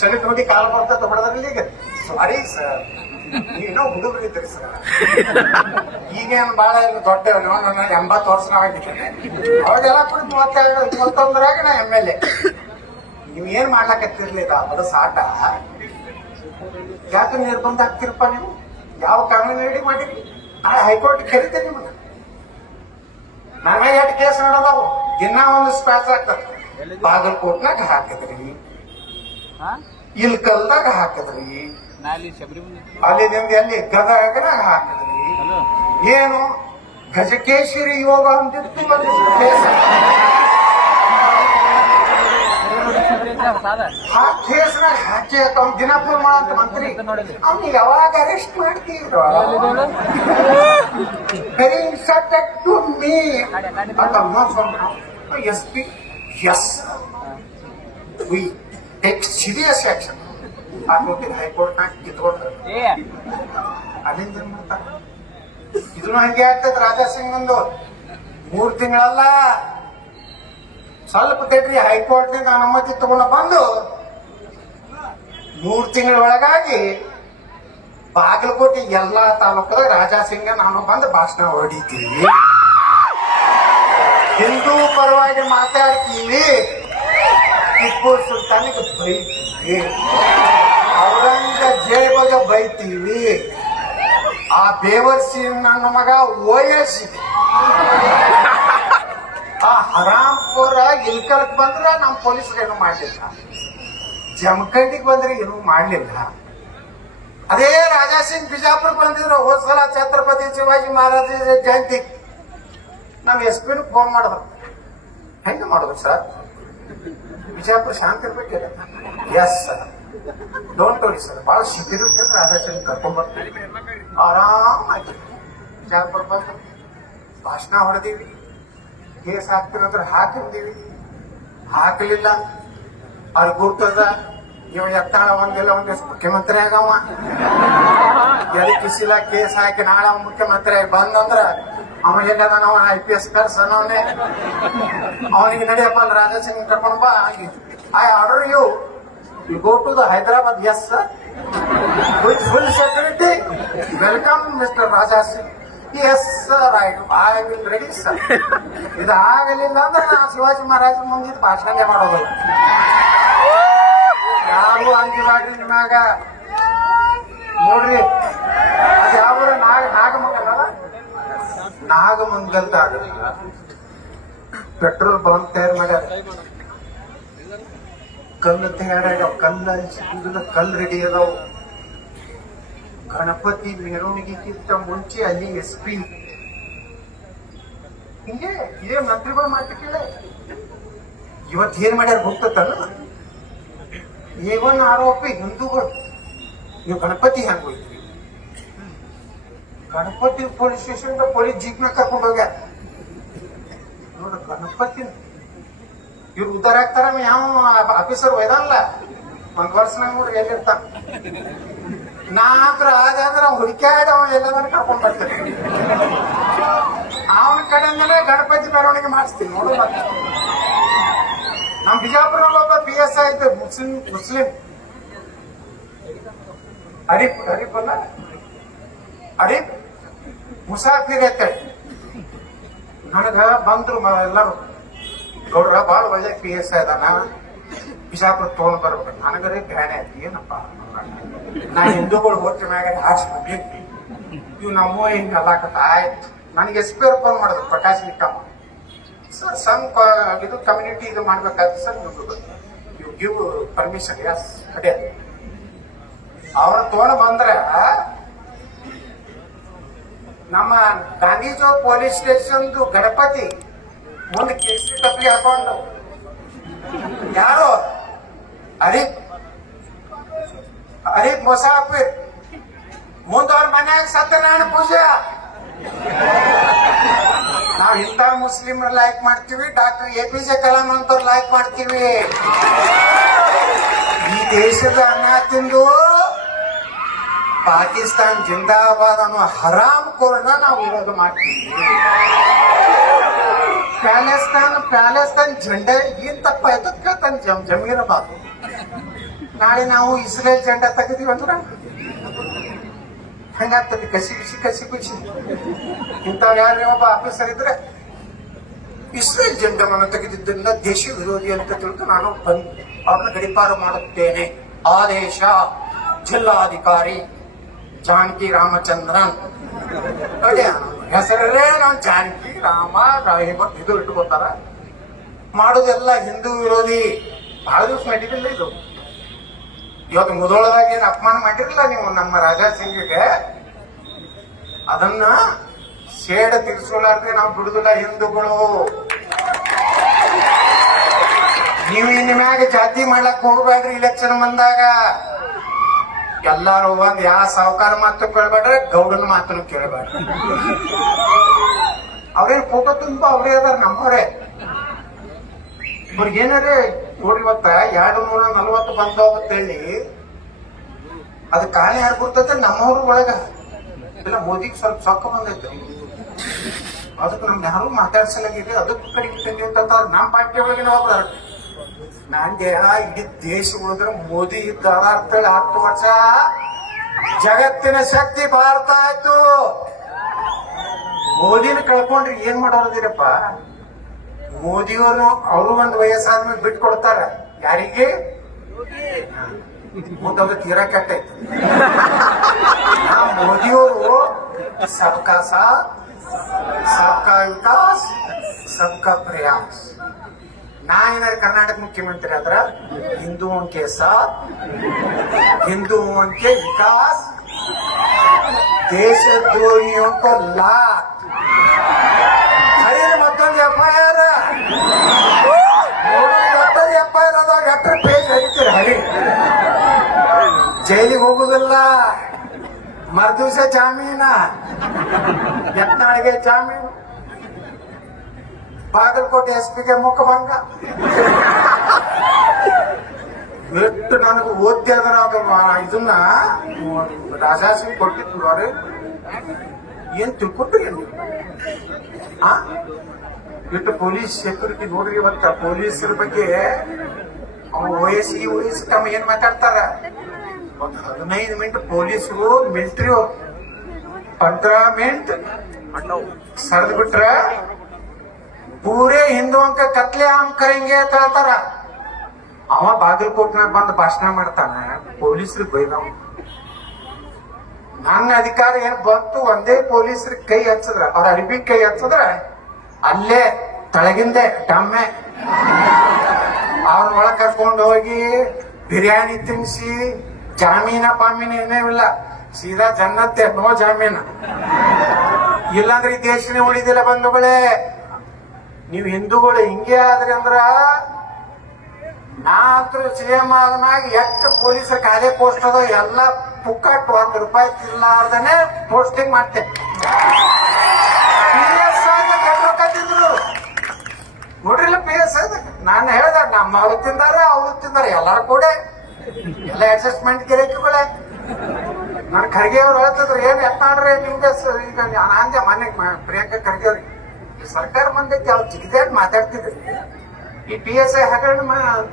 ಸೆಲೆಕ್ಟ್ ಹೋಗಿ ಕಾಲ್ ಬರ್ತದೆ ಹೊಡೆದ್ರಲ್ಲಿ. ಈಗ ಸಾರಿ ಸರ್, ನೀವೇನೋ ಹುಡುಗರು ಇದ್ರಿ ಸರ್. ಈಗೇನು ಬಾಳ ದೊಡ್ಡ 80 ವರ್ಷ ಆಗಿದ್ದೇನೆ. ಅವಾಗೆಲ್ಲ ಕೂಡ 31ರಾಗ ನಾ MLA. ನೀವೇನ್ ಮಾಡ್ಲಾಕತ್ತಿರ್ಲಿಲ್ಲ, ಅದು ಸಾಟ. ಯಾಕೆ ನಿರ್ಬಂಧ ಆಗ್ತಿರಪ್ಪ ನೀವು? ಯಾವ ಕಾನೂನು ರೆಡಿ ಮಾಡಿರಿ? ಹೈಕೋರ್ಟ್ ಕರೀತೇನೆ ನಿಮ್ಮನ್ನ. ನನ್ನ ಎಷ್ಟು ಕೇಸ್ ನೋಡೋದಾವು, ದಿನ ಒಂದು ಸ್ಪ್ಯಾಚ್ ಆಗ್ತದೆ. ಬಾಗಲಕೋಟ್ನಾಗ ಹಾಕಿದ್ರಿ, ಇಲ್ಕಲ್ದಾಗ ಹಾಕಿದ್ರಿ, ಅಲ್ಲಿ ನಿಮ್ದು ಎಲ್ಲಿ ಗದಗನಾಗ ಹಾಕಿದ್ರಿ. ಏನು ಗಜಕೇಶ್ವರಿ ಯೋಗ ಅಂತಿತ್ತು ಒಂದು ಕೇಸ್. ಆ ಕೇಸ್ನಾಗ ಹಾಕಿ ಅವ್ನು ದಿನಪೂರ್ ಮಾಡಂತ ಮಂತ್ರಿ, ಅವ್ನು ಯಾವಾಗ ಅರೆಸ್ಟ್ ಮಾಡ್ತೀವ್ರ? ಸಬ್ಜೆಕ್ಟ್ ಟು ಮೀ ಅಂತ SP. Yes, we take serious action. ಹಾಕೋತಿದ್ ಹೈಕೋರ್ಟ್ನಾಗ ಕಿತ್ಕೊಂಡ್ರೆ ಅಲ್ಲಿಂದ ಏನ್ ಮಾಡ್ತಾರೆ? ಇದನ್ನು ಹಂಗೆ ಆಗ್ತದೆ. ರಾಜಾ ಸಿಂಗ್ ಒಂದು 3 ತಿಂಗಳಲ್ಲ, ಸ್ವಲ್ಪ ತಡ್ರಿ, ಹೈಕೋರ್ಟ್ನಿಂದ ಅನುಮತಿ ತಗೊಂಡು ಬಂದು 3 ತಿಂಗಳ ಒಳಗಾಗಿ ಬಾಗಲಕೋಟೆ ಎಲ್ಲಾ ತಾಲೂಕದಾಗ ರಾಜಾ ಸಿಂಗ್ ನಾನು ಬಂದು ಭಾಷಣ ಹೊಡಿತೀವಿ, ಹಿಂದೂ ಪರವಾಗಿ ಮಾತಾಡ್ತೀವಿ, ಟಿಪ್ಪು ಸುಲ್ತಾನಿಗೆ ಬೈತೀವಿ, ಔರಂಗಜೇಬಗ ಬೈತೀವಿ, ಆ ಬೇವರ್ಸಿ ನನ್ನ ಮಗ ಓಯಸಿ ಆ ಹರಾಂಪುರ ಇಲ್ಕಲ್ಕ್ ಬಂದ್ರ ನಮ್ ಪೊಲೀಸರು ಏನು ಮಾಡ್ಲಿಲ್ಲ, ಜಮಖಂಡಿಗೆ ಬಂದ್ರೆ ಏನು ಮಾಡ್ಲಿಲ್ಲ. ಅದೇ ರಾಜಾ ಸಿಂಗ್ ಬಿಜಾಪುರ್ ಬಂದಿದ್ರು ಹೋದ್ ಸಲ ಛತ್ರಪತಿ ಶಿವಾಜಿ ಮಹಾರಾಜ ಜಯಂತಿ. ನಾವ್ SP ಫೋನ್ ಮಾಡಿದ್ರು, ಹೆಂಗ ಮಾಡಿದ್ರು ಸರ್, ಬಿಜಾಪುರ ಶಾಂತಿ ಇರ್ಬೇಕಿಲ್ಲ? Yes sir, don't worry sir, ಬಹಳ ಶಿಬಿರ ರಾಜಾ ಸಿಂಗ್ ಕರ್ಕೊಂಡ್ ಬರ್ತೀವಿ, ಆರಾಮಾಗಿ ಬಿಜಾಪುರ ಬಂದು ಭಾಷಣ ಹೊಡೆದೀವಿ, ಕೇಸ್ ಹಾಕ್ತಿರಂದ್ರೆ ಹಾಕಿರ್ತೀವಿ, ಹಾಕಲಿಲ್ಲ ಅಲ್ಲಿ ಗುರ್ತದ ಇವ ಎತ್ತಾಳ ಒಂದಿಲ್ಲ ಒಂದಿವ್ಸ ಮುಖ್ಯಮಂತ್ರಿ ಆಗವ, ಎದಕ್ಕಿಸಿಲ್ಲ ಕೇಸ್ ಹಾಕಿ ನಾಳೆ ಮುಖ್ಯಮಂತ್ರಿ ಆಗಿ ಬಂದಂದ್ರ ಅವ ಎಲ್ಲದ ನಾವು IPS ಕರ್ಸನ ಅವನಿಗೆ ನಡೆಯಪ್ಪ ಅಲ್ಲಿ ರಾಜಾ ಸಿಂಗ್ ಕರ್ಕೊಂಡ್ ಬಾ. I order you go to the Hyderabad. Yes sir, with full security. Welcome mister Raja Singh. Yes sir, I will ready sir. ಇದಾಗಲಿಲ್ಲ ಅಂದ್ರೆ ನಾ ಶಿವಾಜಿ ಮಹಾರಾಜ ಮುಂದಿದ್ದು ಭಾಷಣನೇ ಮಾಡೋದಿಲ್ಲ. ಯಾರು ಅಂಗಿ ಮಾಡ್ರಿ ನಿಮ್ಮಾಗ ನೋಡ್ರಿ, ಅದು ಯಾವ ನಾಗಮಂಗಲ ನಾಗಮಂಗಲ್ದಾಗ ಪೆಟ್ರೋಲ್ ಬಂಕ್ ತಯಾರು ಮಾಡ್ಯಾರ, ಕಲ್ಲು ತಯಾರಾಗ್ಯಾವ, ಕಲ್ಲು ರೆಡಿ ಅದಾವ. ಗಣಪತಿ ಮೆರವಣಿಗೆಗಿಂತ ಮುಂಚೆ ಅಲ್ಲಿ SP ಹಿಂಗೆ ಇದೇ ಮಂತ್ರಿಗಳು ಮಾಡ್ತಿಲ್ಲ. ಇವತ್ತು ಏನ್ ಮಾಡ್ಯಾರ ಹೋಗ್ತಲ್ಲ, A1 ಆರೋಪಿ ಹಿಂದೂಗಳು. ನೀವು ಗಣಪತಿ ಹೆಂಗ್ ಹೋಯ್ತ್ರಿ? ಗಣಪತಿ ಪೊಲೀಸ್ ಸ್ಟೇಷನ್ ಪೊಲೀಸ್ ಜೀಪ್ನ ಕರ್ಕೊಂಡು ಹೋಗ್ಯಾರ. ನೋಡ, ಗಣಪತಿ ಇವ್ರು ಉದ್ದಾರ ಆಗ್ತಾರ ಯಾವ ಆಫೀಸರ್ ಒಯ್ದಲ್ಲ ಒಂದ್ ವರ್ಷನಾಗ ನೋಡ್ರಿ ಎಲ್ಲಿರ್ತಾನ. ನಾ ಹತ್ರ ಆದ್ರೆ ಹುಡುಕ್ಯಾಡಿ ಅವ ಎಲ್ಲದನ್ನ ಕರ್ಕೊಂಡ್ ಬರ್ತೀನಿ. ಅವನ ಕಡೆಯಿಂದಲೇ ಗಣಪತಿ ಮೆರವಣಿಗೆ ಮಾಡಿಸ್ತೀನಿ ನೋಡು. ಮತ್ತೆ ನಮ್ ಬಿಜಾಪುರಲ್ಲಿ ಒಬ್ಬ PSI ಇದ್ದ ಮುಸ್ಲಿಂ ಅರೀಫ್ ಅಲ್ಲ ಅರೀಫ್ ಮುಸಾಫಿರ್ ಅಂತೇಳಿ ನನಗ ಬಂದ್ರು ಎಲ್ಲರೂ ಗೌಡ್ರ ಬಾಳ ಒಳ್ಳೆ PSI ಅದಾನ, ಬಿಜಾಪುರ ತಗೊಂಡ್ ಬರ್ಬೇಕು. ನನಗರೇ ಬ್ಯಾನೆ ಆಯ್ತು, ಏನಪ್ಪ ನಾ ಹಿಂದೂಗಳು ಹೋದ್ರ ಮ್ಯಾಗ ಹಾಸ್ ಮುಗಿದ್ವಿ ಇವ್ ನಮ್ಮ ಹಿಂಗ ಅಲ್ಲಾಕತ್ತ. ಆಯ್ತು, ನನಗೆ SP ಅವ್ರು ಫೋನ್ ಮಾಡಿದ್ರು, ಪ್ರಕಾಶ್ ನಿಕ್ಕಮ್ಮ ಸರ್ ಸಮ್ ಇದು ಕಮ್ಯುನಿಟಿ ಇದು ಮಾಡ್ಬೇಕಾದ್ರೆ sir you give permission. Yes ಅದೇ ಅವ್ರ ತಗೊಂಡ್ ಬಂದ್ರ ನಮ್ಮ ಗಾಂಧಿ ಚೌಕ್ ಪೊಲೀಸ್ ಸ್ಟೇಷನ್ ಗಣಪತಿ ಮುಂದೆ ಕೇಸರಿ ಟಪ್ಪಿ ಹಾಕೊಂಡು ಯಾರು ಅರೀಫ್ ಮುಸಾಫಿರ್ ಮುಂದ ಅವ್ರ ಮನ್ಯಾಗ ಸತ್ಯನಾರಾಯಣ ಪೂಜೆ. ನಾವ್ ಇಂಥ ಮುಸ್ಲಿಮ್ರ ಲೈಕ್ ಮಾಡ್ತೀವಿ, ಡಾಕ್ಟರ್ APJ ಕಲಾಂ ಅಂತವ್ರು ಲೈಕ್ ಮಾಡ್ತೀವಿ. ಈ ದೇಶದ ಅನ್ನ ತಿಂದು ಪಾಕಿಸ್ತಾನ್ ಜಿಂದಾಬಾದ್ ಅನ್ನೋ ಹರಾಮ್ ಕೋರನ್ನ ನಾವು ವಿರೋಧ ಮಾಡ್ತೀವಿ. ಪ್ಯಾಲೆಸ್ತಾನ್ ಜೆಂಡಾ ಏನ್ ತಪ್ಪ ಆಯ್ತದ ಕೇಳ್ತಾನೆ ಜಮೀರಬಾದ್. ನಾಳೆ ನಾವು ಇಸ್ರೇಲ್ ಜೆಂಡಾ ತೆಗೆದೀವಿ ಅಂದ್ರೆ ಹಂಗಾಗ್ತದೆ. ಕಸಿ ಬಿಸಿ ಇಂಥವ್ ಯಾರೇ ಒಬ್ಬ ಆಫೀಸರ್ ಇದ್ರೆ ಇಸ್ರೇಲ್ ಜೆಂಡಾವನ್ನು ತೆಗೆದಿದ್ದರಿಂದ ದೇಶ ವಿರೋಧಿ ಅಂತ ತಿಳ್ಕೊಂಡು ನಾನು ಅವ್ರನ್ನ ಗಡಿಪಾರು ಮಾಡುತ್ತೇನೆ. ಆದೇಶ ಜಿಲ್ಲಾಧಿಕಾರಿ ಜಾನಕಿ ರಾಮಚಂದ್ರನ್. ಅದೇ ಹೆಸರೇ ನಾವು ಜಾನಕಿ ರಾಮ ಇದು ಇಟ್ಟುಕೊತಾರ. ಮಾಡೋದೆಲ್ಲ ಹಿಂದೂ ವಿರೋಧಿ. ಬಹಳ ದಿವಸ ನಡೀತಿಲ್ಲ ಇದು. ಇವತ್ತು ಮುದೋಳದಾಗ ಏನ್ ಅಪಮಾನ ಮಾಡಿರಲಿಲ್ಲ ನೀವು ನಮ್ಮ ರಾಜಾ ಸಿಂಗ್ಗೆ, ಅದನ್ನ ಸೇಡ ತೀರ್ಸ್ಕೊಲಾರ್ದೆ ನಾವು ಬಿಡುದಿಲ್ಲ ಹಿಂದೂಗಳು. ನೀವು ನಿಮ್ಯಾಗ ಜಾತಿ ಮಾಡ್ಲಕ್ ಹೋಗ್ಬೇಡ್ರಿ. ಇಲೆಕ್ಷನ್ ಬಂದಾಗ ಎಲ್ಲಾರು ಒಂದ್ ಯಾವ ಸಾವುಕಾರ ಮಾತು ಕೇಳ್ಬೇಡ್ರಿ, ಗೌಡನ ಮಾತನ್ನು ಕೇಳಬೇಡ್ರಿ. ಅವ್ರೇನ್ ಫೋಟೋ ತುಂಬ ಅವ್ರೇ ಅದಾರ, ನಮ್ಮವ್ರೆ. ಇವ್ರಿಗೇನಾರೇ ನೋಡ್ರಿ ಇವತ್ತ 240 ಬಂದೋಗತ್ತ ಹೇಳಿ ಅದ್ ಕಾಲ ಯಾರು ಬರ್ತೈತೆ ನಮ್ಮವ್ರ ಒಳಗ. ಇಲ್ಲ ಮೋದಿಗೆ ಸ್ವಲ್ಪ ಸೊಕ್ಕ ಬಂದೈತೆ, ಅದಕ್ಕೆ ನಮ್ಗೆ ಯಾರು ಮಾತಾಡ್ಸಲಾಗಿದೆ, ಅದಕ್ಕೆ ಕಡಿಮೆ ತಂದಿ ಅಂತ ನಮ್ಮ ಪಾರ್ಟಿ ಒಳಗಿನ ಒಬ್ರು ನಂಗೆ ಇಡೀ ದೇಶ ಉಳಿದ್ರೆ ಮೋದಿ ಇದ್ದಾರ ಅಂತೇಳಿ 10 ವರ್ಷ ಜಗತ್ತಿನ ಶಕ್ತಿ ಭಾರತ ಆಯ್ತು. ಮೋದಿನ ಕಳ್ಕೊಂಡ್ರಿ ಏನ್ ಮಾಡೋದಿರಪ್ಪ. ಮೋದಿಯವರು ಅವರು ಒಂದು ವಯಸ್ಸಾದ್ಮೇಲೆ ಬಿಟ್ಕೊಡ್ತಾರ. ಯಾರಿಗೆ? ಮುಂದೊಂದು ತೀರಾ ಕೆಟ್ಟೈತಿ. ಮೋದಿಯವರು ಸಬ್ಕಾ ಸಾಥ್ ಸಬ್ಕಾ ವಿಕಾಸ್ ಸಬ್ಕಾ ಪ್ರಯಾಸ್. ನಾ ಏನಾರ ಕರ್ನಾಟಕ ಮುಖ್ಯಮಂತ್ರಿ ಆದ್ರ ಹಿಂದೂओं के साथ हिंदुओं के विकास, ದೇಶದ್ರೋಹಿयों को लात. ಮತ್ತೊಂದು FIR ಮತ್ತೊಂದು FIR ಅದಾಗ 8 ಪೇಜ್ ಹರಿತೀರಿ. ಹರಿ ಜೈಲಿಗೆ ಹೋಗುದಿಲ್ಲ, ಮರ್ದಿವ್ಸ ಜಾಮೀನ, ಯತ್ನಾಳಿಗೆ ಜಾಮೀನು, ಬಾಗಲಕೋಟೆ SP ಮುಖಭಂಗ. ಎಷ್ಟು ನನಗೆ ಓದ್ತಿ ಅದ್ರ ಇದನ್ನ ರಾಜಾಸಿಂಗ್ ಕೊಟ್ಟಿದ್ರು. ಅವ್ರೆ ಏನ್ ತಿಳ್ಕೊಟ್ರಿ ಇಟ್ಟು ಪೊಲೀಸ್ ಸೆಕ್ಯೂರಿಟಿ ನೋಡ್ರಿ. ಇವತ್ತ ಪೊಲೀಸರ ಬಗ್ಗೆ ವಯಸ್ಸು ತಮ್ಮ ಏನ್ ಮಾತಾಡ್ತಾರ. ಒಂದು 15 ಮಿನಿಟ್ ಪೊಲೀಸರು ಮಿಲಿಟರಿ 15 ಮಿನಿಟ್ ಸರಿದ್ ಬಿಟ್ರ ಪೂರೇ ಹಿಂದೂಂಕ ಕತ್ಲೆ ಆಮ್ ಕರೆಂಗೆ ಅಂತ ಹೇಳ್ತಾರ. ಅವ ಬಾಗಲಕೋಟ್ನಾಗ ಬಂದು ಭಾಷಣ ಮಾಡ್ತಾನ, ಪೊಲೀಸರಿಗೆ ಬೈದವ. ನನ್ನ ಅಧಿಕಾರ ಏನ್ ಬಂತು, ಒಂದೇ ಪೊಲೀಸರಿಗೆ ಕೈ ಹಚ್ಚದ್ರ, ಅವ್ರ ಅರಿಬಿ ಕೈ ಹಚ್ಚದ್ರ ಅಲ್ಲೇ ತಳಗಿಂದೆ ಡಮ್ಮೆ ಅವ್ರ ಒಳಗ್ ಕರ್ಕೊಂಡು ಹೋಗಿ ಬಿರಿಯಾನಿ ತಿನ್ಸಿ ಜಾಮೀನ ಪಾಮೀನ ಏನೇವಿಲ್ಲ, ಸೀದಾ ಜನ್ನತ್ತೆ, ನೋ ಜಾಮೀನ. ಇಲ್ಲಾಂದ್ರೆ ಈ ದೇಶನೇ ಉಳಿದಿಲ್ಲ ಬಂಧುಗಳೇ. ನೀವು ಹಿಂದೂಗಳು ಹಿಂಗೆ ಆದ್ರಿ ಅಂದ್ರ ನಾ ಅಂತೂ CM ಆದ್ಮ್ಯಾಗ ಎಷ್ಟು ಪೊಲೀಸರ ಖಾಲಿ ಪೋಸ್ಟ್ ಅದ ಎಲ್ಲ ಪುಕ್ಕಟ್ ₹1 ತಿನ್ನಲಾರ್ದನೆ ಪೋಸ್ಟಿಂಗ್ ಮಾಡ್ತೇನೆ. PS ರೊಕ್ಕ ತಿಂದ್ರು ನೋಡ್ರಿಲ್ಲ. PS ನಾನು ಹೇಳ್ದೆ ನಮ್ಮವ್ರು ತಿಂದಾರೆ ಅವ್ರು ತಿಂದಾರೆ ಎಲ್ಲಾರು ಕೂಡ ಎಲ್ಲ ಅಡ್ಜಸ್ಟ್ಮೆಂಟ್ ಗಿರಾಕಿಗಳೇ. ನನ್ ಖರ್ಗೆ ಅವ್ರು ಹೇಳ್ತಿದ್ರು ಏನ್ ಎತ್ತಾಡ್ರಿ ನಿಮ್ಗೆ ಈಗ ನಾನು ಅಂದೆ ಮೊನ್ನೆ ಪ್ರಿಯಾಂಕಾ ಖರ್ಗೆ ಅವ್ರಿಗೆ ಈ ಸರ್ಕಾರ ಬಂದೈತಿ ಅವ್ರು ಜಿಗಿದಾಡ್ ಮಾತಾಡ್ತಿದ್ರು. ಈ PSI ಹಗರಣ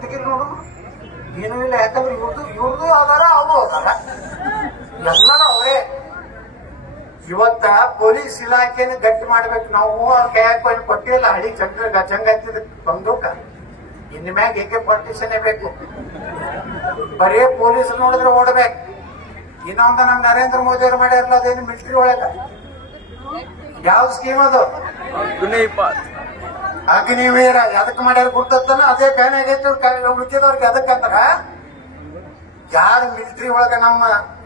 ತೆಗಿಲ್ ನೋಡು ಏನೂ ಇಲ್ಲ. ಯಾಕಂದ್ರೆ ಇವ್ರದ್ದು ಅದಾರ ಅವರು ಅದಾರ ಎಲ್ಲರೂ ಅವರೇ. ಇವತ್ತ ಪೊಲೀಸ್ ಇಲಾಖೆನ ಗಟ್ಟಿ ಮಾಡ್ಬೇಕು ನಾವು. ಕೈಯಾಕ ಕೊಟ್ಟಿಲ್ಲ ಹಳಿ ಜಂಗ ಹತ್ತಿದ ಬಂದೂಕ ಇನ್ ಮ್ಯಾಗ AK-47 ಬೇಕು. ಬರೀ ಪೊಲೀಸ್ ನೋಡಿದ್ರೆ ಓಡ್ಬೇಕು. ಇನ್ನೊಂದು ನಮ್ ನರೇಂದ್ರ ಮೋದಿ ಅವ್ರು ಮಾಡ್ಯಾರಲ್ಲ ಅದೇನು ಮಿಲಿಟರಿ ಒಳಗ ಯಾವ ಸ್ಕೀಮ್ ಅದು ಅಗ್ನಿವೀರ ಎದಕ್ ಮಾಡ್ಯಾರ ಗುರ್ತನ ಅದೇ ಬ್ಯಾನ್ ಆಗೈತಿ ಉಳಿದವ್ರಿಗೆ. ಎದಕ್ಕಂದ್ರ ಯಾರು ಮಿಲಿಟರಿ ಒಳಗ ನಮ್ಮ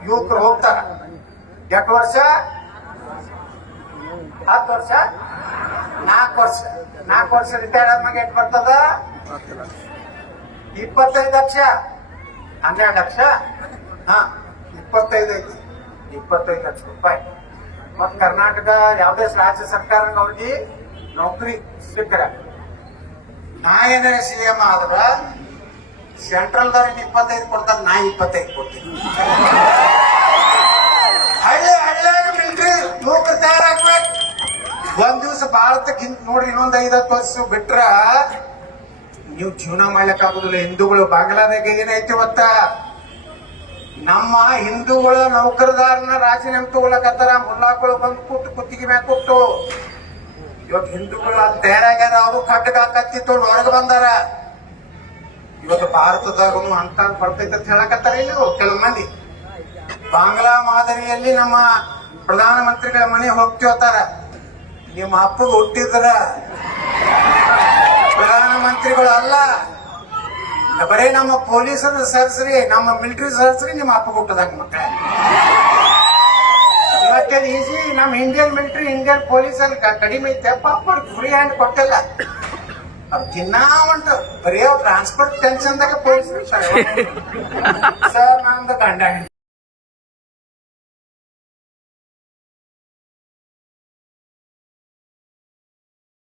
ಯುವಕರು ಹೋಗ್ತಾರ 8 ವರ್ಷ 10 ವರ್ಷ 4 ವರ್ಷ ರಿಟೈರ್ಡ್ ಆದ್ಮಾಗ ಎಷ್ಟು ಬರ್ತದ 25 ಲಕ್ಷ 12 ಲಕ್ಷ 25 ಐತಿ 25 ಲಕ್ಷ ರೂಪಾಯಿ. ಮತ್ ಕರ್ನಾಟಕ ಯಾವ್ದೇ ರಾಜ್ಯ ಸರ್ಕಾರ ಅವ್ರಿಗೆ ನೌಕರಿ ಸಿಕ್ಕರ ನಾ ಏನಾರ CM ಆದ್ರ ಸೆಂಟ್ರಲ್ ದವ್ರಿಗೆ 25 ಕೊಡ್ತಾರೆ, ನಾ 25 ಕೊಡ್ತೀನಿ. ಹಳ್ಳಿ ಮಿಲಿಟರಿ ಯುವಕರು ತಯಾರಾಗ್ಬೇಕು. ಒಂದ್ ದಿವ್ಸ ಭಾರತಕ್ಕೆ ನೋಡ್ರಿ ಇನ್ನೊಂದ್ 5-10 ವರ್ಷ ಬಿಟ್ರ ನೀವು ಜೀವನ ಮಾಡ್ಲಿಕ್ಕೆ ಆಗುದಿಲ್ಲ. ಹಿಂದೂಗಳು ಬಾಂಗ್ಲಾದಾಗ ಏನೈತಿ ಇವತ್ತ ನಮ್ಮ ಹಿಂದೂಗಳ ನೌಕರದಾರನ ರಾಜೀನಾಮೆ ತಗೊಳಕತ್ತಾರ. ಮುಲ್ಲಾಗಳು ಬಂದು ಕುತ್ತಿಗೆ ಮ್ಯಾಗ ಕೊಟ್ಟು ಇವತ್ತು ಹಿಂದೂಗಳು ಅಲ್ಲಿ ತಯಾರಾಗ್ಯಾರ. ಅವರು ಕಟ್ಟಗ ಕತ್ತಿತ್ತು ಹೊರಗೆ ಬಂದಾರ. ಇವತ್ತು ಭಾರತದಾಗೂ ಅಂತ ಬರ್ತೈತೆ ಅಂತ ಹೇಳಕತ್ತಾರ. ಇಲ್ಲಿ ಕೆಲವು ಮಂದಿ ಬಾಂಗ್ಲಾ ಮಾದರಿಯಲ್ಲಿ ನಮ್ಮ ಪ್ರಧಾನಮಂತ್ರಿಗಳ ಮನೆ ಹೋಗ್ತಿರ್ತಾರ. ನಿಮ್ಮ ಅಪ್ಪಗೆ ಹುಟ್ಟಿದ್ರ ಪ್ರಧಾನಮಂತ್ರಿಗಳು ಅಲ್ಲ, ಬರೀ ನಮ್ಮ ಪೊಲೀಸರ ಸರ್ಸ್ರಿ, ನಮ್ಮ ಮಿಲಿಟರಿ ಸರ್ಸ್ರಿ ನಿಮ್ಮ ಅಪ್ಪಗೆ ಹುಟ್ಟದಾಗ ಮಕ್ಕಳ. ಇವತ್ತೇನು ಈಸಿ ನಮ್ಮ ಇಂಡಿಯನ್ ಮಿಲಿಟರಿ ಇಂಡಿಯನ್ ಪೊಲೀಸಲ್ಲಿ ಕಡಿಮೆ ಐತೆ. ಪಾಪ ಫ್ರೀ ಹ್ಯಾಂಡ್ ಕೊಟ್ಟಿಲ್ಲ. ಅವ್ರು ತಿನ್ನಾ ಉಂಟು. ಬರೀ ಅವ್ರು ಟ್ರಾನ್ಸ್ಪೋರ್ಟ್ ಟೆನ್ಷನ್ದಾಗ ಪೊಲೀಸ್ ಸರ್ ನಮ್ದು ಗಂಡ